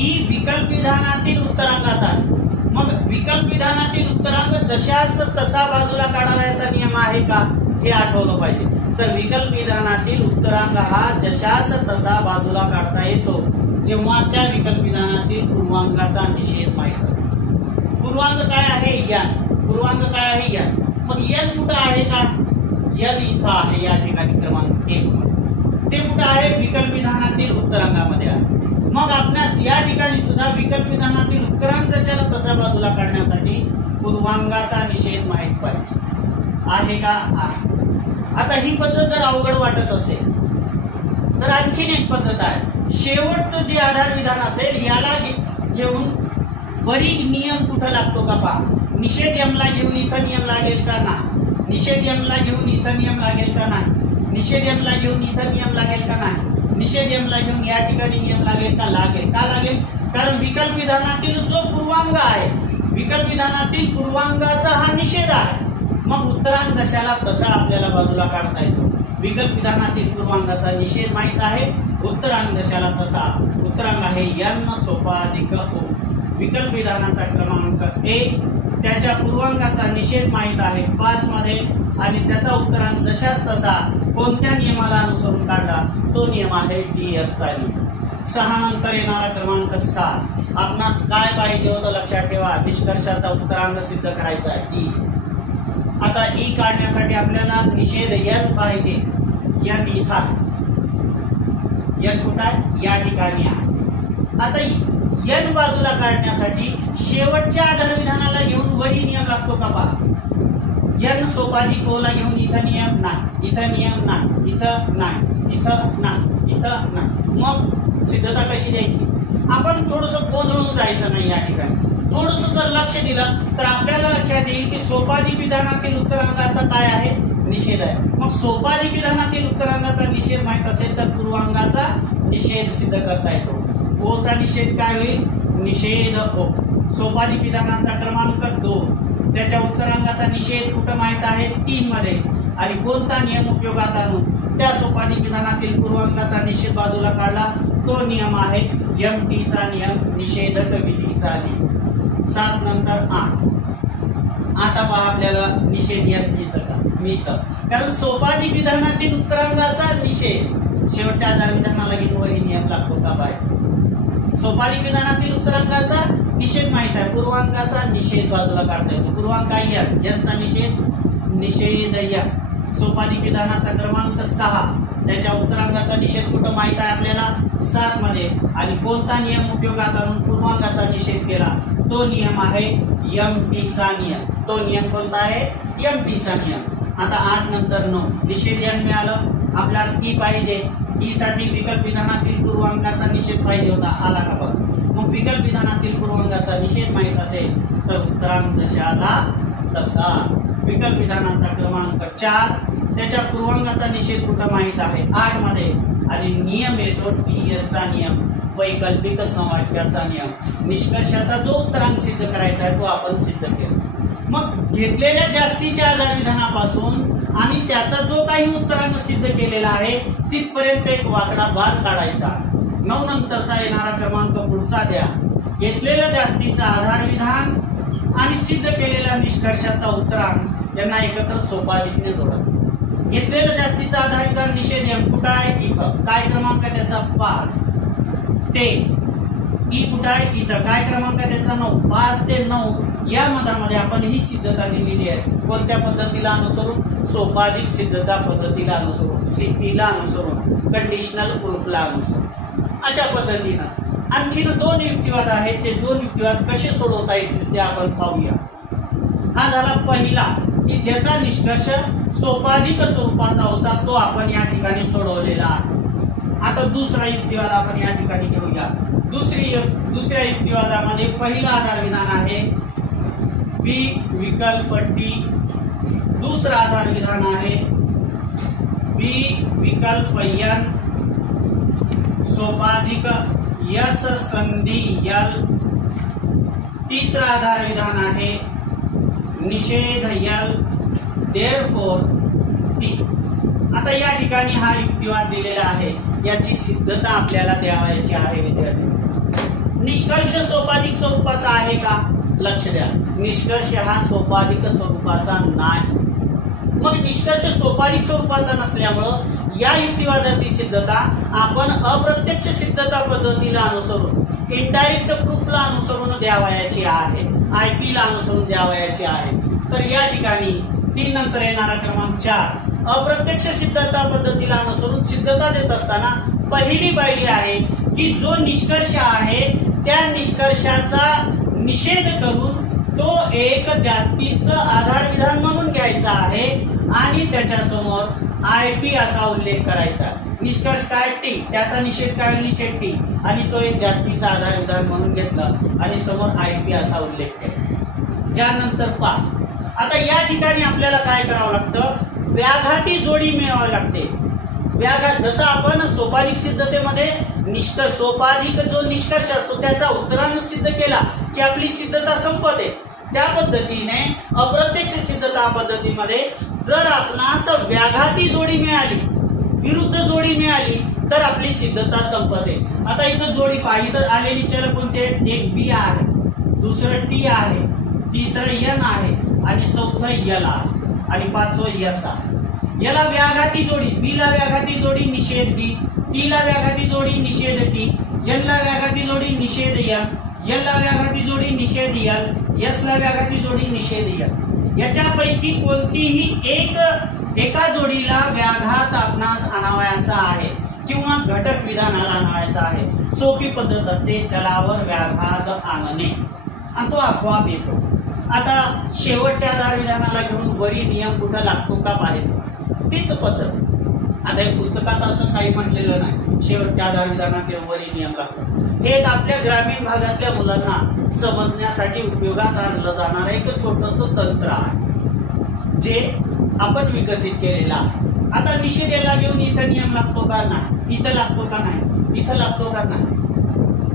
ई विकल्प विधानातील उत्तरांगात आहे। मग विकल्प विधानातील उत्तरांग जशास तसा बाजूला काढावयाचा नियम आहे का हे आठवलं पाहिजे। तर विकल्प विधानातील उत्तरांग हा जशास तसा बाजूला काढता येतो जेव्हा त्या विकल्प विधानातील पूर्वांगाचा निषेध माहित असतो। पूर्वांग काय आहे? यन। पूर्वांग काय आहे? यन। मग यन कुठं आहे का? यन इथं आहे या ठिकाणी क्रमांक 1 ते कुठं आहे? विकल्प विधानातील उत्तरांगामध्ये आहे। मग आपल्यास या ठिकाणी सुद्धा विकल्प विधानातील उत्तरांग जशाला तसा बाजूला काढण्यासाठी पूर्वांगाचा निषेध माहित पाहिजे आहे का? आहे। आता ही पद्धत जर अवघड वाटत असेल तर आणखीन एक पद्धत आहे। शेवटचं जे आधार विधान असेल याला घेऊन वरी नियम कुठं लागतो का पहा। निषेध यमला घेऊन इथं नियम लागेल का? नाही। निषेध यमला घेऊन इथं नियम लागेल का? नाही। निषेध यमला घेऊन इथं नियम लागेल का? नाही। निषेध यमला घेऊन या ठिकाणी नियम लागेल का? लागेल। का लागेल? कारण विकल्प विधानातील जो पूर्वांग आहे विकल्प विधानातील पूर्वांगाचा हा निषेध आहे। मग उत्तरांग दशाला तसा आपल्याला बाजूला काढता येतो। विकल्प विधानातील पूर्वांगाचा निषेध माहित आहे, उत्तरांग दशाला तसा उत्तरांग आहे यन सोपाधिक ओ। विकल्प विधानाचा क्रमांक 1 त्याच्या पूर्वांगाचा निषेध माहित आहे 5 मध्ये आणि त्याचा उत्तरांग जशास तसा कोणत्या नियमाला अनुसरून काढला तो नियम आहे डीएस चा नियम। 6 नंतर येणारा क्रमांक 7 आपणास काय पाहिजे होतं लक्षात ठेवा। निष्कर्षाचा उत्तरांग सिद्ध करायचा आहे ई। आता ई काढण्यासाठी आपल्याला निषेध यन पाहिजे। यन इथं यन कुठं आहे? या ठिकाणी आहे। आता यन बाजूला काढण्यासाठी शेवटच्या आधार विधानाला घेऊन वरी नियम लागतो का पहा। यन सोपाधिक ओला घेऊन इथं नियम नाही, इथं नियम नाही, इथं नाही, इथं नाही, इथं नाही। मग सिद्धता कशी द्यायची? आपण थोडस गोंधळून जायचं नाही। या ठिकाणी थोडस जर लक्ष दिलं तर आपल्याला लक्षात येईल की सोपाधिक विधानातील उत्तरांगाचा काय आहे? निषेध आहे। मग सोपाधिक विधानातील उत्तरांगाचा निषेध माहित असेल तर पूर्वांगाचा निषेध सिद्ध करता येतो। ओचा निषेध काय होईल? निषेध ओ। सोपाधिक विधानाचा क्रमांक 2 त्याच्या उत्तरांगाचा निषेध कुठं माहित आहे? 3 मध्ये आणि कोणता नियम उपयोगात आणून त्या सोपाधिक विधानातील पूर्वांगाचा निषेध बाजूला काढला तो नियम आहे एमटी चा नियम, निषेधक विधीचा नियम। 7 नंतर 8 आता पहा आपल्याला निषेध यन मिळतं कारण सोपाधिक विधानातील उत्तरांगाचा निषेध शेवटच्या आधार विधानाला घेऊन वरी नियम लागतो का पाहायचं। सोपाधिक विधानातील उत्तरांगाचा निषेध माहित आहे, पूर्वांगाचा निषेध बाजूला काढता येतो। पूर्वांग काय? यन। यनचा निषेध निषेध यन। सोपाधिक विधानाचा क्रमांक 6 त्याच्या उत्तरांगाचा निषेध कुठं माहित आहे आपल्याला? 7 मध्ये आणि कोणता नियम उपयोगात आणून पूर्वांगाचा निषेध केला तो नियम आहे एमटी चा नियम। तो नियम कोणता आहे? एमटी चा नियम। आता 8 नंतर 9 निषेध यन मिळालं। आपल्यास ई पाहिजे, ई साठी विकल्प विधानातील पूर्वांगाचा निषेध पाहिजे होता, आला का बघ। मग विकल्प विधानातील पूर्वांगाचा निषेध माहित असेल तर उत्तरांग दशाला तसा। विकल्प विधानाचा क्रमांक 4 त्याच्या पूर्वांगाचा निषेध कुठं माहित आहे? 8 मध्ये आणि नियम येतो डीएस चा नियम, वैकल्पिक समवाक्याचा नियम। निष्कर्षाचा जो उत्तरांग सिद्ध करायचा आहे तो आपण सिद्ध केला। मग घेतलेल्या जास्तीच्या आधार विधानापासून आणि त्याचा जो काही उत्तरांग सिद्ध केलेला आहे तिथपर्यंत एक वाकडा भाग काढायचा। 9 नंतरचा येणारा क्रमांक पुढचा द्या। घेतलेल्या जास्तीचा आधार विधान आणि सिद्ध केलेल्या निष्कर्षाचा उत्तरांग यांना एकत्र सोपाधिकने जोडा. घेतलेलं जास्तीचा आधार विधान निषेध नियम कुठं आहे? इथं. काय क्रमांक त्याचा? 5 ते ई कुठं आहे? इथं. काय क्रमांक त्याचा? 9. 5 ते 9 या मधामध्ये आपण ही सिद्धता दिलेली आहे. कोणत्या पद्धतीला अनुसरून? सोपाधिक सिद्धता पद्धतीला अनुसरून, सीपीला अनुसरून, कंडिशनल प्रूफला अनुसरून. अशा पद्धतीनं आणखीन 2 युक्तिवाद आहेत. ते 2 युक्तिवाद कसे सोडवता येतील ते आपण पाहूया. हा झाला पहिला की ज्याचा निष्कर्ष सोपाधिक स्वरूपाचा होता, तो आपण या ठिकाणी सोडवलेला आहे. आता दुसरा युक्तिवाद आपण या ठिकाणी घेऊया. दुसऱ्या युक्तिवादामध्ये पहिला आधार विधान आहे बी विकल्प टी. दुसरा आधार विधान आहे बी विकल्प एन सोपाधिक यस संधी यल. तिसरा आधार विधान आहे निषेध यल देअरफॉर टी. आता या ठिकाणी हा युक्तिवाद दिलेला आहे, याची सिद्धता आपल्याला द्यावायची आहे. विद्यार्थी, निष्कर्ष सोपाधिक स्वरूपाचा आहे का? लक्ष द्या, निष्कर्ष हा सोपाधिक स्वरूपाचा नाही. मग निष्कर्ष सोपाधिक स्वरूपाचा नसल्यामुळं या युक्तिवादाची सिद्धता आपण अप्रत्यक्ष सिद्धता पद्धतीला अनुसरून, इनडायरेक्ट प्रूफला अनुसरून द्यावयाची आहे, आयपी ला अनुसरून द्यावयाची आहे. तर या ठिकाणी 3 नंतर येणारा क्रमांक 4 अप्रत्यक्ष सिद्धता पद्धतीला अनुसरून सिद्धता देत असताना पहिली पायरी आहे की जो निष्कर्ष आहे त्या निष्कर्षाचा निषेध करून तो एक जास्तीचं आधार विधान म्हणून घ्यायचा आहे आणि त्याच्यासमोर आयपी असा उल्लेख करायचा. निष्कर्ष काय? टी. त्याचा निषेध काय? निषेध टी. आणि तो एक जास्तीचा आधार विधान म्हणून घेतला आणि समोर आयपी असा उल्लेख केला. ज्यानंतर 5. आता या ठिकाणी आपल्याला काय करावं लागतं? व्याघाती जोडी मिळवावी लागते. व्याघात जसं आपण सोपाधिक सिद्धतेमध्ये सोपाधिक जो निष्कर्ष असतो त्याचा उत्तरांग सिद्ध केला की आपली सिद्धता संपते, त्या पद्धतीने अप्रत्यक्ष सिद्धता पद्धतीमध्ये जर आपणास व्याघाती जोडी मिळाली, विरुद्ध जोडी मिळाली तर आपली सिद्धता संपते. आता इथं जोडी पाहिजे तर आलेली चल कोणते? एक बी आहे, दुसरं टी आहे, तिसरं एन आहे आणि चौथं यल आहे आणि 5वं यस आहे. याला व्याघाती जोडी, बी ला व्याघाती जोडी निषेध बी, टी ला व्याघाती जोडी निषेध टी, एन ला व्याघाती जोडी निषेध एन, यल ला व्याघाती जोडी निषेध यल, यस ला व्याघाती जोडी निषेध यल. याच्यापैकी कोणतीही एका जोडीला व्याघात आपणास आणावयाचा आहे किंवा घटक विधानाला आणावायचा आहे. सोपी पद्धत असते चलावर व्याघात आणणे आणि तो आपोआप येतो. आता शेवटच्या आधार विधानाला घेऊन वरी नियम कुठं लागतो का पाहायचं, तीच पद्धत. आता या पुस्तकात असं काही म्हटलेलं नाही शेवटच्या आधार विधानात वरी नियम लागतो. हे एक आपल्या ग्रामीण भागातल्या मुलांना समजण्यासाठी उपयोगात आणलं जाणार एक छोटस तंत्र आहे जे आपण विकसित केलेलं आहे. आता निषेध याला घेऊन इथं नियम लागतो का नाही, इथं लागतो का नाही, इथं लागतो का नाही.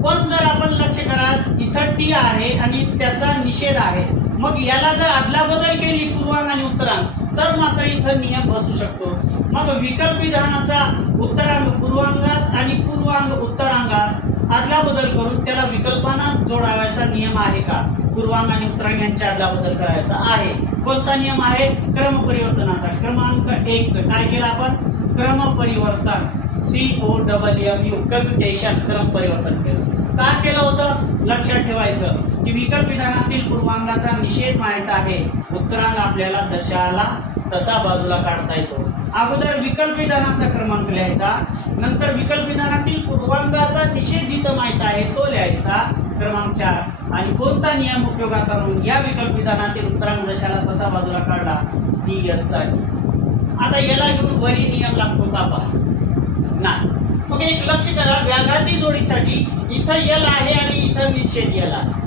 पण जर आपण लक्ष कराल इथं टी आहे आणि त्याचा निषेध आहे, मग याला जर आदला बदल केली पूर्वांग आणि उत्तरांग तर मात्र इथं नियम बसू शकतो. मग विकल्प विधानाचा उत्तरांग पूर्वांगात आणि पूर्वांग उत्तरांगात आदला बदल करून त्याला विकल्पांना जोडावायचा नियम आहे का? पूर्वांग आणि उत्तरांग यांच्या आदला बदल करायचा आहे. कोणता नियम आहे? क्रमपरिवर्तनाचा. क्रमांक 1 काय केलं आपण? क्रमपरिवर्तन, COMMU कम्प्युटेशन, क्रमपरिवर्तन केलं. का केलं होतं? लक्षात ठेवायचं की विकल्प विधानातील पूर्वांगाचा निषेध माहित आहे, उत्तरांग आपल्याला जशाला तसा बाजूला काढता येतो. अगोदर विकल्प विधानाचा क्रमांक लिहायचा, नंतर विकल्प विधानातील पूर्वांगाचा निषेध जिथं माहित आहे तो लिहायचा, क्रमांक 4. आणि कोणता नियम उपयोगात आणून या विकल्प विधानातील उत्तरांग जशाला तसा बाजूला काढला? DS चा नियम. आता याला घेऊन वरी नियम लागतो का पहा? नाही. मग एक लक्ष करा, व्याघाती जोडीसाठी इथं यल आहे आणि इथं निषेध यल आहे.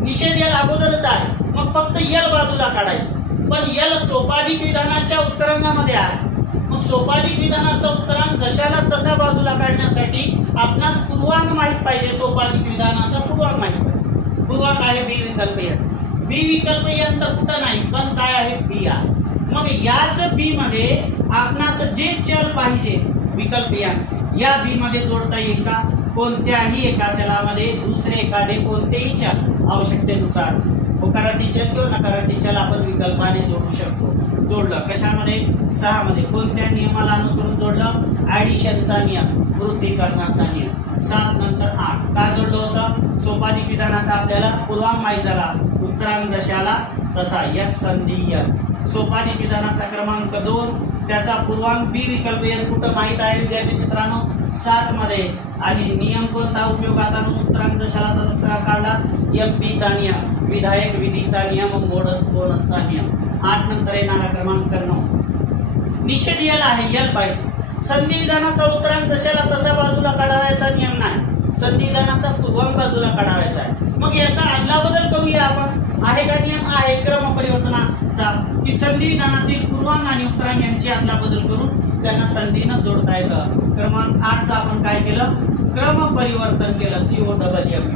निषेध यल अगोदरच आहे, मग फक्त यल बाजूला काढायचं. पण यल सोपाधिक विधानाच्या उत्तरांगामध्ये आहे. मग सोपाधिक विधानाचा उत्तरांग जशाला तसा बाजूला काढण्यासाठी आपणास पूर्वांग माहित पाहिजे. सोपाधिक विधानाचा पूर्वांग माहित पाहिजे. पूर्वांग आहे बी विकल्प एन. बी विकल्प एन तर कुठं नाही, पण काय आहे? बी आहे. मग याच बी मध्ये आपणास जे चल पाहिजे विकल्प एन या बी मध्ये जोडता येईल का? कोणत्याही एका चलामध्ये दुसरे एखादे कोणतेही चल आवश्यकतेनुसार होकारार्थी चल किंवा नकारार्थी चल आपण विकल्पाने जोडू शकतो. जोडलं. कशामध्ये? 6 मध्ये. कोणत्या नियमाला अनुसरून जोडलं? ऍडिशनचा नियम, वृद्धिकरणाचा नियम. 7 नंतर 8 का जोडलं होतं? सोपाधिक विधानाचा आपल्याला पूर्वांग माहित झाला, उत्तरांग जशाला तसा यस संधी य. सोपाधिक विधानाचा क्रमांक 2, त्याचा पूर्वांग बी विकल्प एन कुठं माहित आहे विद्यार्थी मित्रांनो? 7 मध्ये. आणि नियम कोणता उपयोगात आणून उत्तरांग जशाला तसा काढला? MP चा नियम, विधायक विधीचा नियम, मोडस बोनसचा नियम. 8 नंतर येणारा क्रमांक 9 निषेध यल आहे, यल पाहिजे. संधी विधानाचा उत्तरांग जशाला तसा बाजूला काढावायचा नियम नाही, संधी विधानाचा पूर्वांग बाजूला काढावायचा आहे. मग याचा आदला बदल करूया आपण. आहे का नियम? आहे क्रम परिवर्तनाचा, की संधी विधानातील पूर्वांग आणि उत्तरांग यांची आदला बदल करून त्यांना संधीनं जोडता येतं. क्रमांक 8 चा आपण काय केलं? क्रम परिवर्तन केलं. COWM.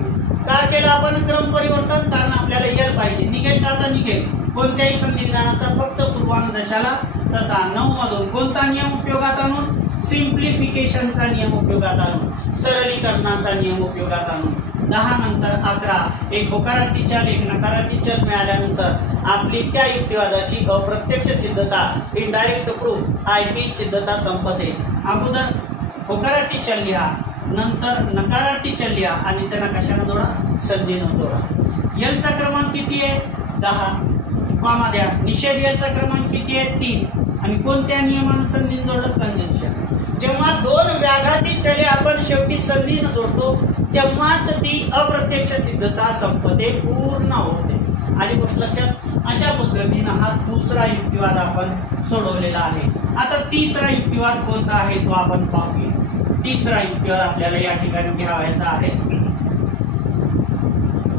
का केलं आपण क्रम परिवर्तन? कारण आपल्याला यल पाहिजे. निघेल का? आता निघेल. कोणत्याही संधी विधानाचा फक्त पूर्वांग जशाला तसा. 9 मधून कोणता नियम उपयोगात आणून? सिम्प्लिफिकेशनचा नियम उपयोगात आणून, सरलीकरणाचा नियम उपयोगात आणून. 10 नंतर 11 एक होकारार्थी चल एक नकारार्थी चल मिळाल्यानंतर आपली त्या युक्तिवादाची अप्रत्यक्ष सिद्धता, इनडायरेक्ट प्रूफ, IP सिद्धता संपते. अगोदर होकारार्थी चल लिहा, नंतर नकारार्थी चल लिहा आणि त्यांना कशाने जोडा? संधीनं जोडा. यलचा क्रमांक किती आहे? 10 कॉमा द्या. निषेध यलचा क्रमांक किती आहे? 3 आणि कोणत्या नियमानं संधीनं जोडलं? कंजंक्शन. जेव्हा दोन व्याघाती चले आपण शेवटी संधीनं जोडतो तेव्हाच ती अप्रत्यक्ष सिद्धता संपते, पूर्ण होते. आणि गोष्ट लक्षात, अशा पद्धतीनं हा दुसरा युक्तिवाद आपण सोडवलेला आहे. आता तिसरा युक्तिवाद कोणता आहे तो आपण पाहूया. तिसरा युक्तिवाद आपल्याला या ठिकाणी घ्यावायचा आहे.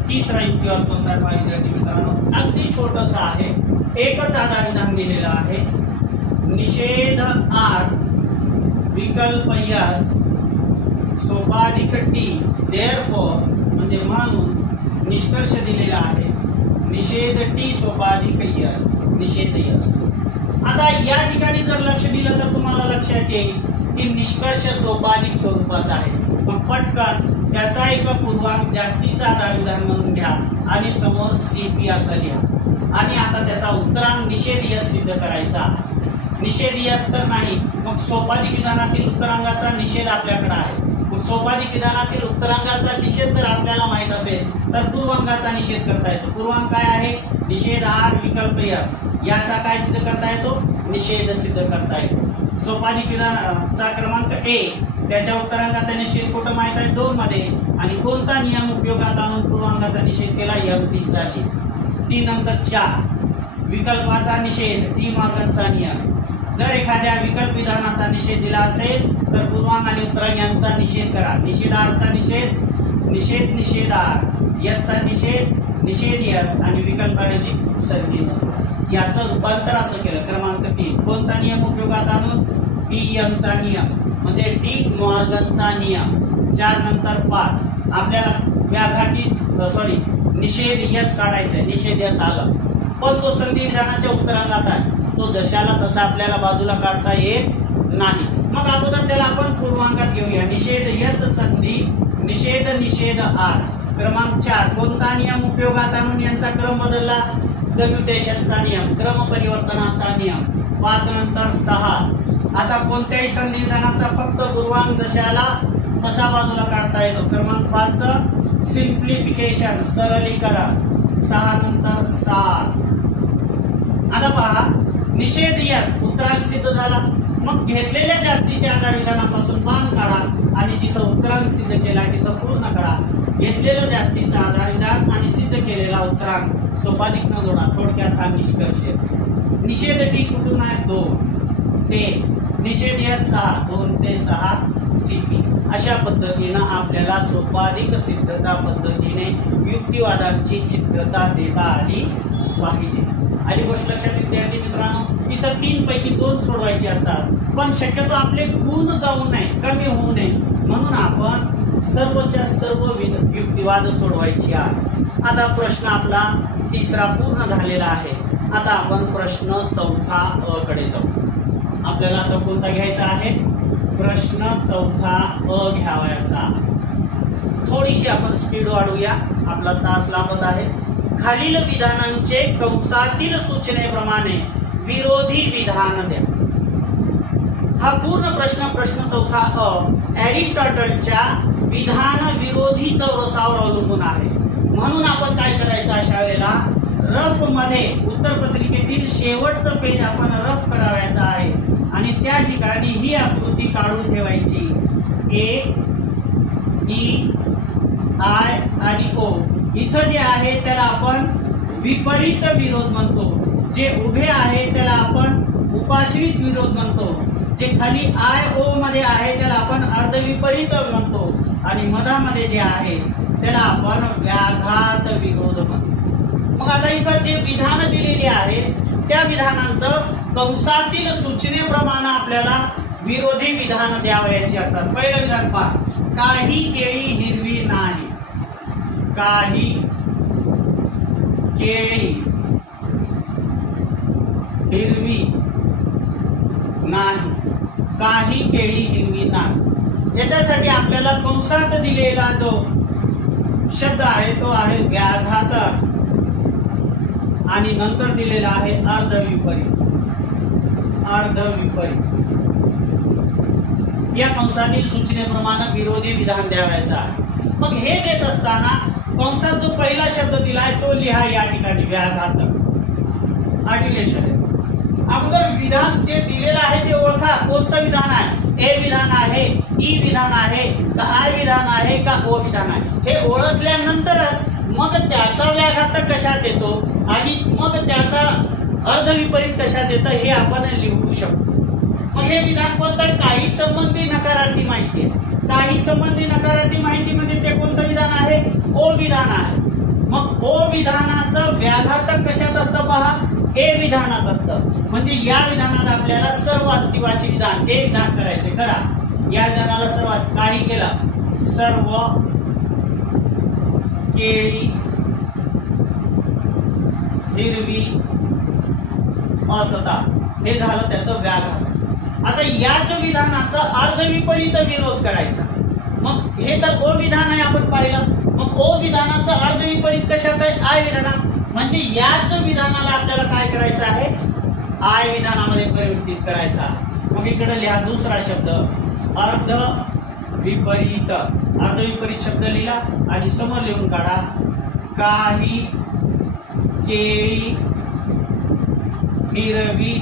तिसरा युक्तिवाद कोणता आहे विद्यार्थी मित्रांनो? अगदी छोटसा आहे, एकच आधार विधान दिलेला आहे. निषेध R विकल्प यस सोपाधिक T देअरफॉर, म्हणजे म्हणून निष्कर्ष दिलेला आहे निषेध T सोपाधिक यस, निषेध यस. आता या ठिकाणी जर लक्ष दिलं तर तुम्हाला लक्षात येईल की निष्कर्ष सोपाधिक स्वरूपाचा आहे. मग पटकन त्याचा एक पूर्वांग जास्तीचा आधार विधान म्हणून घ्या आणि समोर CP असं लिहा. आणि आता त्याचा उत्तरांग निषेध यस सिद्ध करायचा आहे. निषेध यस तर नाही, मग सोपाधिक विधानातील उत्तरांगाचा निषेध आपल्याकडे आहे. सोपाधिक विधानातील उत्तरांगाचा निषेध जर आपल्याला माहित असेल तर पूर्वांगाचा निषेध करता येतो. पूर्वांग काय आहे? निषेध R विकल्प यस. याचा काय सिद्ध करता येतो? निषेध सिद्ध करता येतो. सोपाधिक विधानाचा क्रमांक 1 त्याच्या उत्तरांगाचा निषेध कुठं माहित आहे? 2 मध्ये. आणि कोणता नियम उपयोगात आणून पूर्वांगाचा निषेध केला? MP चा नियम. 3 नंतर 4 विकल्पाचा निषेध, डी मॉर्गनचा नियम. जर एखाद्या विकल्प विधानाचा निषेध दिला असेल तर पूर्वांग आणि उत्तरांग यांचा निषेध करा. निषेध R चा निषेध, निषेध निषेध R, यस चा निषेध, निषेध यस आणि विकल्पाची संधी. याचं रूपांतर असं केलं. क्रमांक 3 कोणता नियम उपयोगात आणून? DM चा नियम, म्हणजे डी मॉर्गनचा नियम. 4 नंतर 5 आपल्याला व्याघाती निषेध यस काढायचंय. निषेध यस आलं पण तो संधी विधानाच्या उत्तरांगात आहे, तो जशाला तसा आपल्याला बाजूला काढता येत नाही. मग अगोदर त्याला आपण पूर्वांगात घेऊया. निषेध यस संधी, निषेध निषेध R. क्रमांक 4 कोणता नियम उपयोगात आणून यांचा क्रम बदलला? कम्युटेशनचा नियम, क्रम परिवर्तनाचा नियम. 5 नंतर 6 आता कोणत्याही संधी विधानाचा फक्त पूर्वांग जशाला तसा बाजूला काढता येतो. क्रमांक 5 सिम्प्लिफिकेशन, सरलीकरण. 6 नंतर 7. आता पहा, निषेध यस उत्तरांग सिद्ध झाला. मग घेतलेल्या जास्तीच्या आधार विधानापासून बाण काढा आणि जिथं उत्तरांग सिद्ध केला तिथं पूर्ण करा. घेतलेलं जास्तीचा आधार विधान आणि सिद्ध केलेला उत्तरांग सोपाधिक न जोडा. थोडक्यात हा निष्कर्ष. निषेध डी कुठून आहे? 2 ते निषेध यस 6, 2 ते 6 CP. अशा पद्धतीनं आपल्याला सोपाधिक सिद्धता पद्धतीने युक्तिवादांची सिद्धता देता आली पाहिजे. आणि गोष्ट लक्षात विद्यार्थी मित्रांनो, इथं 3 पैकी 2 सोडवायची असतात, पण शक्यतो आपले गुण जाऊ नये, कमी होऊ नये म्हणून आपण सर्वच्या सर्व युक्तिवाद सोडवायची आहे. आता प्रश्न आपला तिसरा पूर्ण झालेला आहे. आता आपण प्रश्न चौथा अ कडे जाऊ. आपल्याला आता कोणता घ्यायचा आहे? प्रश्न चौथा अ घ्यावायचा आहे. थोडीशी आपण स्पीड वाढवूया, आपला तास लागत आहे. खालील विधानांचे कंसातील सूचनेप्रमाणे विरोधी विधान द्या। हा पूर्ण प्रश्न चौथा एरिस्टॉटलच्या विधान विरोधी चौरसावर अवलंबून आहे। म्हणून आपण काय करायचं, अशा वेळेला रफ मध्ये उत्तरपत्रिकेतील शेवटचं पेज आपण रफ करायचं आहे आणि त्या ठिकाणी ही आकृती काढून ठेवायची। ए, ई, आय आणि ओ इथं जे आहे त्याला आपण विपरीत विरोध म्हणतो, जे उभे आहे त्याला आपण उपाश्रित विरोध म्हणतो, जे खाली आय ओ मध्ये आहे त्याला आपण अर्धविपरीत म्हणतो आणि मधामध्ये जे आहे त्याला आपण व्याघात विरोध म्हणतो। मग आता इथं जे विधान दिलेले आहे त्या विधानांचं कंसातील सूचनेप्रमाणे आपल्याला विरोधी विधान द्यावयाची असतात। पहिलं विधान पहा, काही केळी हिरवी नाही, काही केळी हिरवी नाही, काही केळी हिरवी नाही। याच्यासाठी आपल्याला कंसात दिलेला जो शब्द आहे तो आहे व्याघात आणि नंतर दिलेला आहे अर्धविपरीत। या कंसातील सूचनेप्रमाणे विरोधी विधान द्यावायचं आहे। मग हे देत असताना कंसात जो पहिला शब्द दिलाय तो लिहा या ठिकाणी व्याघात आर्टिलेशन। अगोदर विधान जे दिलेलं आहे ते ओळखा, कोणतं विधान आहे, ए विधान आहे, ई विधान आहे का आय विधान आहे का ओ विधान आहे, हे ओळखल्यानंतरच मग त्याचा व्याघात कशात येतो आणि मग त्याचा अर्धविपरीत कशात येतं हे आपण लिहू शकतो। मग हे विधान कोणतं, काही संबंधी नकारार्थी माहिती आहे। काही संबंधी नकारार्थी माहिती म्हणजे ते कोणतं विधान आहे, ओ विधान आहे। मग ओ विधानाचं व्याघात कशात असतं पहा, ए विधानात असतं। म्हणजे या विधानात आपल्याला सर्व अस्तित्वाचे विधान ए विधान करायचे, करा। या विधानाला सर्वात काही केला, सर्व केळी हिरवी असतात, हे झालं त्याचं व्याघात। आता याच विधानाचा अर्धविपरीत विरोध करायचा। मग हे तर ओ विधान आहे आपण पाहिलं, मग ओ विधानाचा अर्धविपरीत कशात आहे, आय विधानात। म्हणजे याच विधानाला आपल्याला काय करायचं आहे, आय विधानामध्ये परिवर्तित करायचा। मग इकडे लिहा दुसरा शब्द अर्धविपरीत। अर्धविपरीत शब्द लिहिला आणि समोर लिहून काढा, काही केळी हिरवी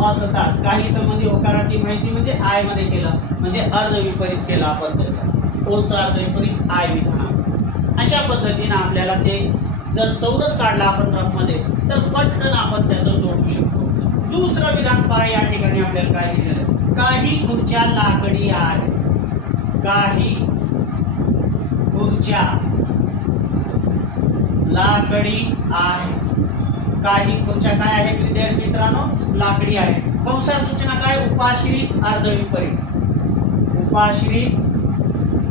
असतात। काही संबंधी होकारार्थी माहिती म्हणजे आय मध्ये केलं, म्हणजे अर्धविपरीत केलं आपण त्याचा, ओचा अर्धविपरीत आय विधान। अशा पद्धतीने आपल्याला ते जर चौरस काढला आपण रफ मध्ये तर पटकन आपण त्याचं सोडवू शकतो। दुसरं विधान पहा, या ठिकाणी आपल्याला काय दिलेलं आहे, काही खुर्च्या लाकडी आहेत, काही खुर्च्या लाकडी आहे। काही खुर्च्या काय आहेत विद्यार्थी मित्रांनो, लाकडी आहेत। कंसात सूचना काय, उपाश्रित अर्धविपरीत। उपाश्रित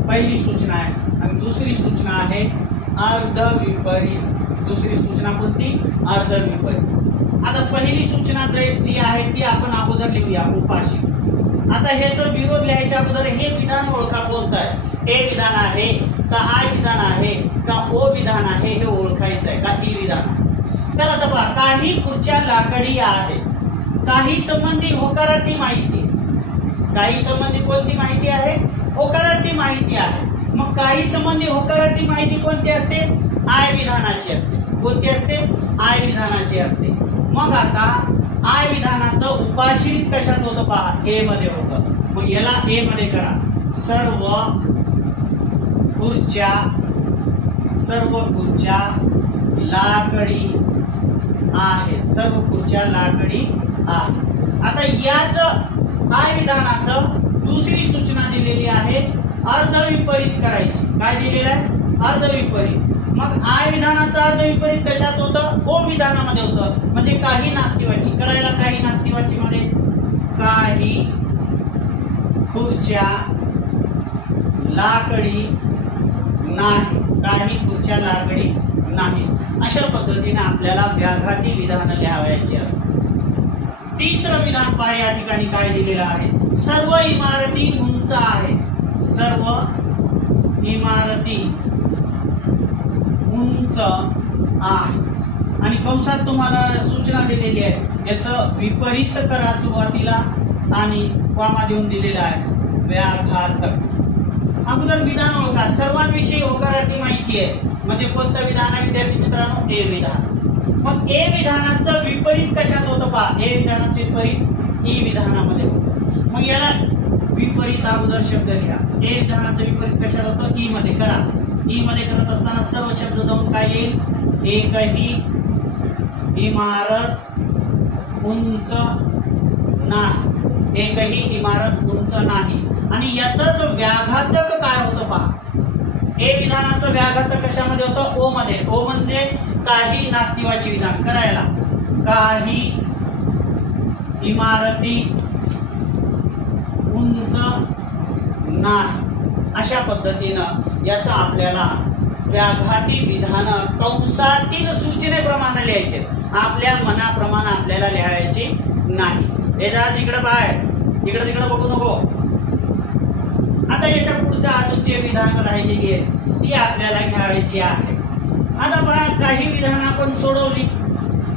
पहिली सूचना आहे आणि दुसरी सूचना आहे अर्धविपरीत। दुसरी सूचना कोणती, अर्धविपरीत। आता पहिली सूचना जी आहे ती आपण अगोदर लिहूया, उपाश्रित। आता हे जर विरोध लिहायच्या अगोदर हे विधान ओळखा कोणतं आहे, ए विधान आहे का आय विधान आहे का ओ विधान आहे हे ओळखायचं आहे का ई विधान। तर आता पहा, काही खुर्च्या लाकडी आहे, काही संबंधी होकारार्थी माहिती, काही संबंधी कोणती माहिती आहे, होकारार्थी माहिती आहे। मग काही संबंधी होकारार्थी माहिती कोणती असते, आय विधानाची असते। कोणती असते, आय विधानाची असते। मग आता आय विधानाचं उपाश्रित कशात होतं पहा, ए मध्ये होतं। मग याला ए मध्ये करा, सर्व खुर्च्या लाकडी आहेत, सर्व खुर्च्या लाकडी आहेत। आता याच आय विधानाचं दुसरी सूचना दिलेली आहे अर्धविपरीत करायची। काय दिलेलं आहे, अर्धविपरीत। मग आय विधानाचं अर्धविपरीत कशात होतं, ओ विधानामध्ये होतं। म्हणजे काही नास्तिवाची करायला, काही नास्तिवाची मध्ये काही खुर्च्या लाकडी नाही, काही खुर्च्या लाकडी नाही। अशा पद्धतीने आपल्याला व्याघाती विधान लिहावयाची असतात। तिसरं विधान पहा, या ठिकाणी काय दिलेलं आहे, सर्व इमारती उंच आहे, सर्व इमारती उंच आहे। आणि कंसात तुम्हाला सूचना दिलेली आहे, याचं विपरीत करा सुरुवातीला आणि कॉमा देऊन दिलेला आहे व्याघातक. अगोदर विधान ओळखा. सर्वांविषयी होकारार्थी माहिती आहे. म्हणजे कोणतं विधान आहे विद्यार्थी मित्रांनो? ए विधान. मग ए विधानाचं विपरीत कशात होतं पहा. ए विधानाचे विपरीत ई विधानामध्ये होतं. मग याला विपरीत अगोदर शब्द लिहा. ए विधानाचं विपरीत कशात होतं? ई मध्ये करा. ई मध्ये करत असताना सर्व शब्द जाऊन काय येईल? एकही इमारत उंच नाही. एकही इमारत उंच नाही. आणि याच व्याघातक काय होतं पहा. ए विधानाचं व्याघातक कशामध्ये होतं? ओ मध्ये. ओ म्हणजे काही नास्तिवाची विधान. करायला काही इमारती उंच नाही. अशा पद्धतीनं याचा आपल्याला व्याघाती विधान कंसातील सूचनेप्रमाणे लिहायचे. आपल्या मनाप्रमाणे आपल्याला लिहायची नाही. हे जा इकडे बाहेर, इकडे तिकडे बघू नको. आता याच्या पुढचं अजून जे विधान राहिलेली आहे ती आपल्याला घ्यायची आहे. आता बघा, काही विधान आपण सोडवली,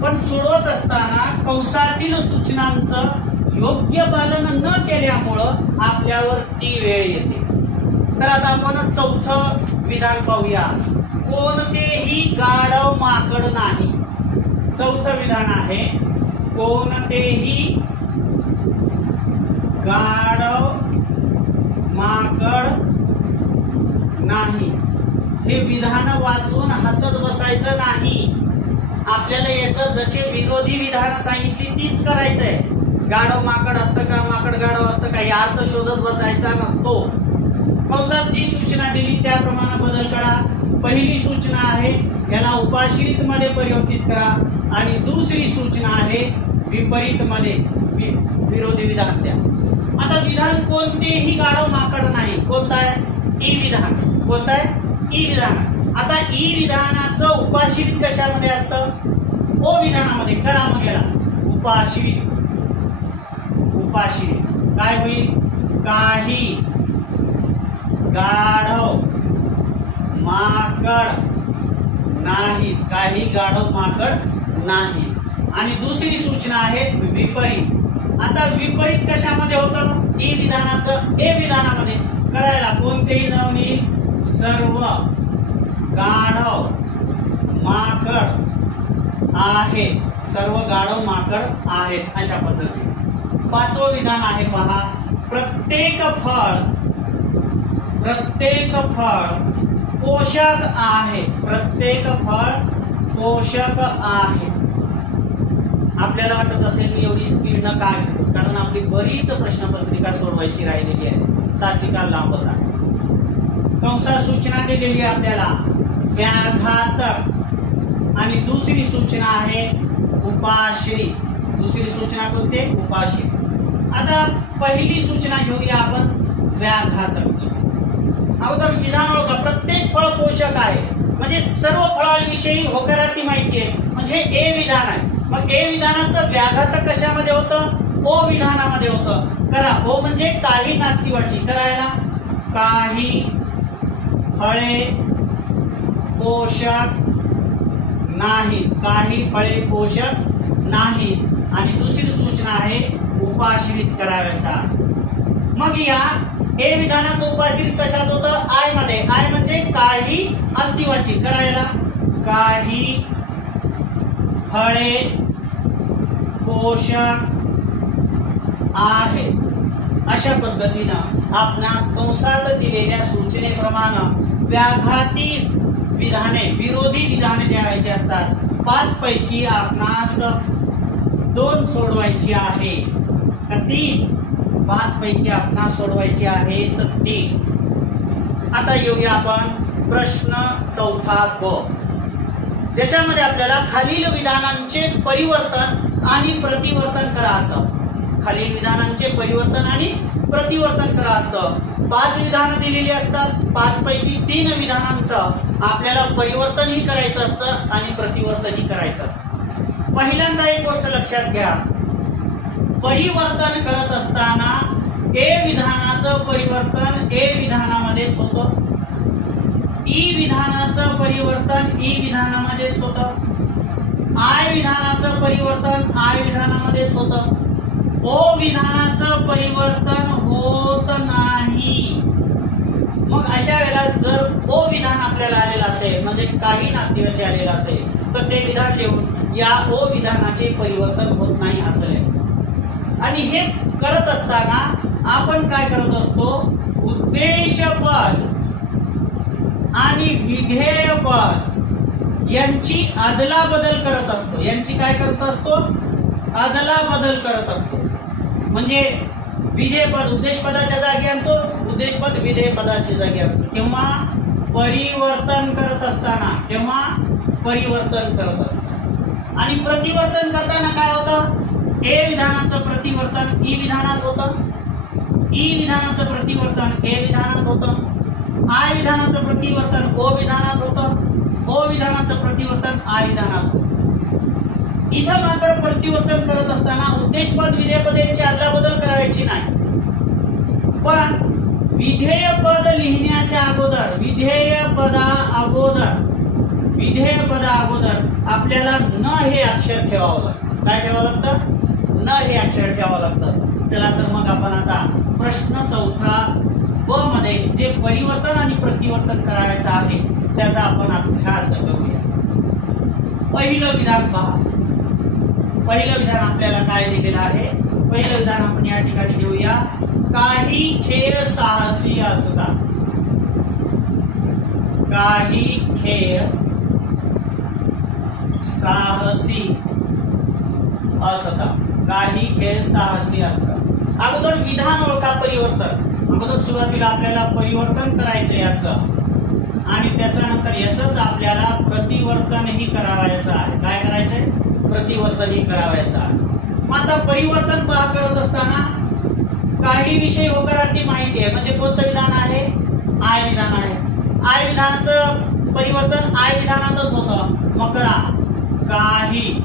पण सोडवत असताना कंसातील सूचनांचं योग्य पालन न केल्यामुळं आपल्यावर ती वेळ येते. तर आता आपण चौथं विधान पाहूया. कोणतेही गाढव माकड नाही. चौथं विधान आहे कोणतेही गाढव माकड नाही. हे विधान वाचून हसत बसायचं नाही. आपल्याला याचं जसे विरोधी विधान सांगितली तीच करायचंय. गाढव माकड असतं का, माकड गाढव असतं का, या अर्थ शोधत बसायचा नसतो. कंसात जी सूचना दिली त्याप्रमाणे बदल करा. पहिली सूचना आहे याला उपाश्रित मध्ये परिवर्तित करा आणि दुसरी सूचना आहे विपरीत मध्ये विरोधी विधान द्या. आता विधान कोणतेही गाढव माकड नाही. कोणतं आहे? ई विधान. कोणतं आहे? ई विधान. आता ई विधानाचं उपाश्रित कशामध्ये असतं? ओ विधानामध्ये. करा मग याला उपाश्रित. उपाश्रित काय होईल? काही गाढव माकड नाही. काही गाढव माकड नाही. आणि दुसरी सूचना आहे विपरीत. आता विपरीत कशामध्ये होतं? ई विधानाचं ए विधानामध्ये. करायला कोणतेही जाऊन येईल सर्व गाढव माकड आहे. सर्व गाढव माकड आहेत अशा पद्धतीने. पाचवं विधान आहे पहा. प्रत्येक फळ पोषक आहे. प्रत्येक फळ पोषक आहे. आपल्याला वाटत असेल मी एवढी स्पीड न काय घेतो, कारण आपली बरीच प्रश्नपत्रिका सोडवायची राहिलेली आहे. तासिका लांबत आहे. कंसात सूचना दिलेली आहे आपल्याला व्याघातक आणि दुसरी सूचना आहे उपाश्रित. दुसरी सूचना कोणती? उपाश्रित. आता पहिली सूचना घेऊया आपण व्याघातक. अगोदर विधान ओळखा. प्रत्येक फळ पोषक आहे म्हणजे सर्व फळांविषयी होकारार्थी माहिती आहे म्हणजे ए विधान आहे. मग ए विधानाचं व्याघातक कशामध्ये होतं? ओ विधानामध्ये होतं. करा. ओ म्हणजे काही नास्तिवाची. करायला काही फळे पोषक नाही. काही फळे पोषक नाही. आणि दुसरी सूचना आहे उपाश्रित करायचा. मग या ए विधानाचं उपाश्रित कशात होतं? आय मध्ये. आय म्हणजे काही अस्तित्वाची. करायला काही फळे पोषक आहे. अशा पद्धतीनं आपणास कंसात दिलेल्या सूचनेप्रमाणे व्याघाती विधाने विरोधी विधाने द्यायची असतात. 5 पैकी आपणास 2 सोडवायची आहे. किती? 5 पैकी आपणास सोडवायची आहे तर 3. आता येऊया आपण प्रश्न चौथा ब, ज्याच्यामध्ये आपल्याला खालील विधानांचे परिवर्तन आणि प्रतिवर्तन करा असं. खालील विधानांचे परिवर्तन आणि प्रतिवर्तन करा असतं. 5 विधानं दिलेली असतात. 5 पैकी 3 विधानांचं आपल्याला परिवर्तनही करायचं असतं आणि प्रतिवर्तनही करायचं असतं. पहिल्यांदा एक गोष्ट लक्षात घ्या. परिवर्तन करत असताना ए विधानाचं परिवर्तन ए विधानामध्येच होतं. ई विधानाचं परिवर्तन ई विधानामध्येच होतं. आय विधानाचं परिवर्तन आय विधानामध्येच होतं. ओ विधानाचं परिवर्तन होत नाही. मग अशा वेळेला जर ओ विधान आपल्याला आलेलं असेल म्हणजे काही नास्तिकाचे आलेलं असेल तर ते विधान लिहून या ओ विधानाचे परिवर्तन होत नाही असं लिहायचं. आणि हे करत असताना आपण काय करत असतो, उद्देशपद आणि विधेयपद यांची अदलाबदल करत असतो. यांची काय करत असतो, अदलाबदल करत असतो. म्हणजे विधेयपद उद्देशपदाच्या जागी आणतो, उद्देशपद विधेयपदाच्या जागी आणतो. किंवा परिवर्तन करत असताना, किंवा परिवर्तन करत असताना. आणि प्रतिवर्तन करताना काय होतं, ए विधानाचं प्रतिवर्तन ई विधानात होतं, ई विधानाचं प्रतिवर्तन ए विधानात होतं, आय विधानाचं प्रतिवर्तन ओ विधानात होतं, ओ विधानाचं प्रतिवर्तन आय विधानात होतं. इथं मात्र प्रतिवर्तन करत असताना उद्देशपद विधेयपद यांची अदलाबदल करायची नाही. पण विधेयपद लिहिण्याच्या अगोदर विधेयपदा अगोदर आपल्याला न हे अक्षर ठेवावं लागतं. काय ठेवावं लागतं, न हे अक्षर ठेवावं लागतं. चला तर मग आपण आता प्रश्न चौथा ब मध्ये जे परिवर्तन आणि प्रतिवर्तन करायचं आहे त्याचा आपण अभ्यास करूया. पहिलं विधान पहा. पहिलं विधान आपल्याला काय दिलेलं आहे, पहिलं विधान आपण या ठिकाणी घेऊया. काही खेळ साहसी असतात. काही खेळ साहसी असतात. काही खेळ साहसी असतात. अगोदर विधान ओळखा, परिवर्तन. अगोदर सुरुवातीला आपल्याला परिवर्तन करायचं याचं आणि त्याच्यानंतर याच आपल्याला प्रतिवर्तनही करावायचं आहे. काय करायचंय, प्रतिवर्तनही करावायचं आहे. मग आता परिवर्तन करत असताना काही विषय होकारार्थी माहिती आहे. म्हणजे कोणतं विधान आहे, आय विधान आहे. आय विधानाचं परिवर्तन आय विधानातच होतं. मग करा, काही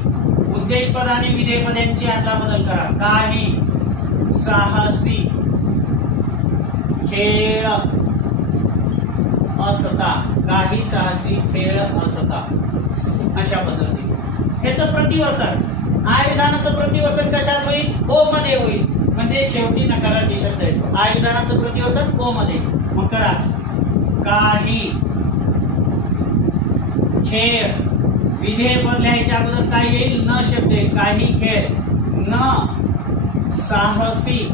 उद्देशपद आणि विधेयपद यांची अदलाबदल करा. काही साहसी खेळ असतात. काही साहसी खेळ असतात. अशा पद्धतीने याचं प्रतिवर्तन आय विधानाचं प्रतिवर्तन कशात होईल, ओ मध्ये होईल. म्हणजे शेवटी नकारार्थी शब्द येतो. आय विधानाचं प्रतिवर्तन ओ मध्ये. मग करा, काही खेळ विधेयपद लिहायच्या अगोदर काय येईल, न शब्द येईल. काही खेळ न साहसी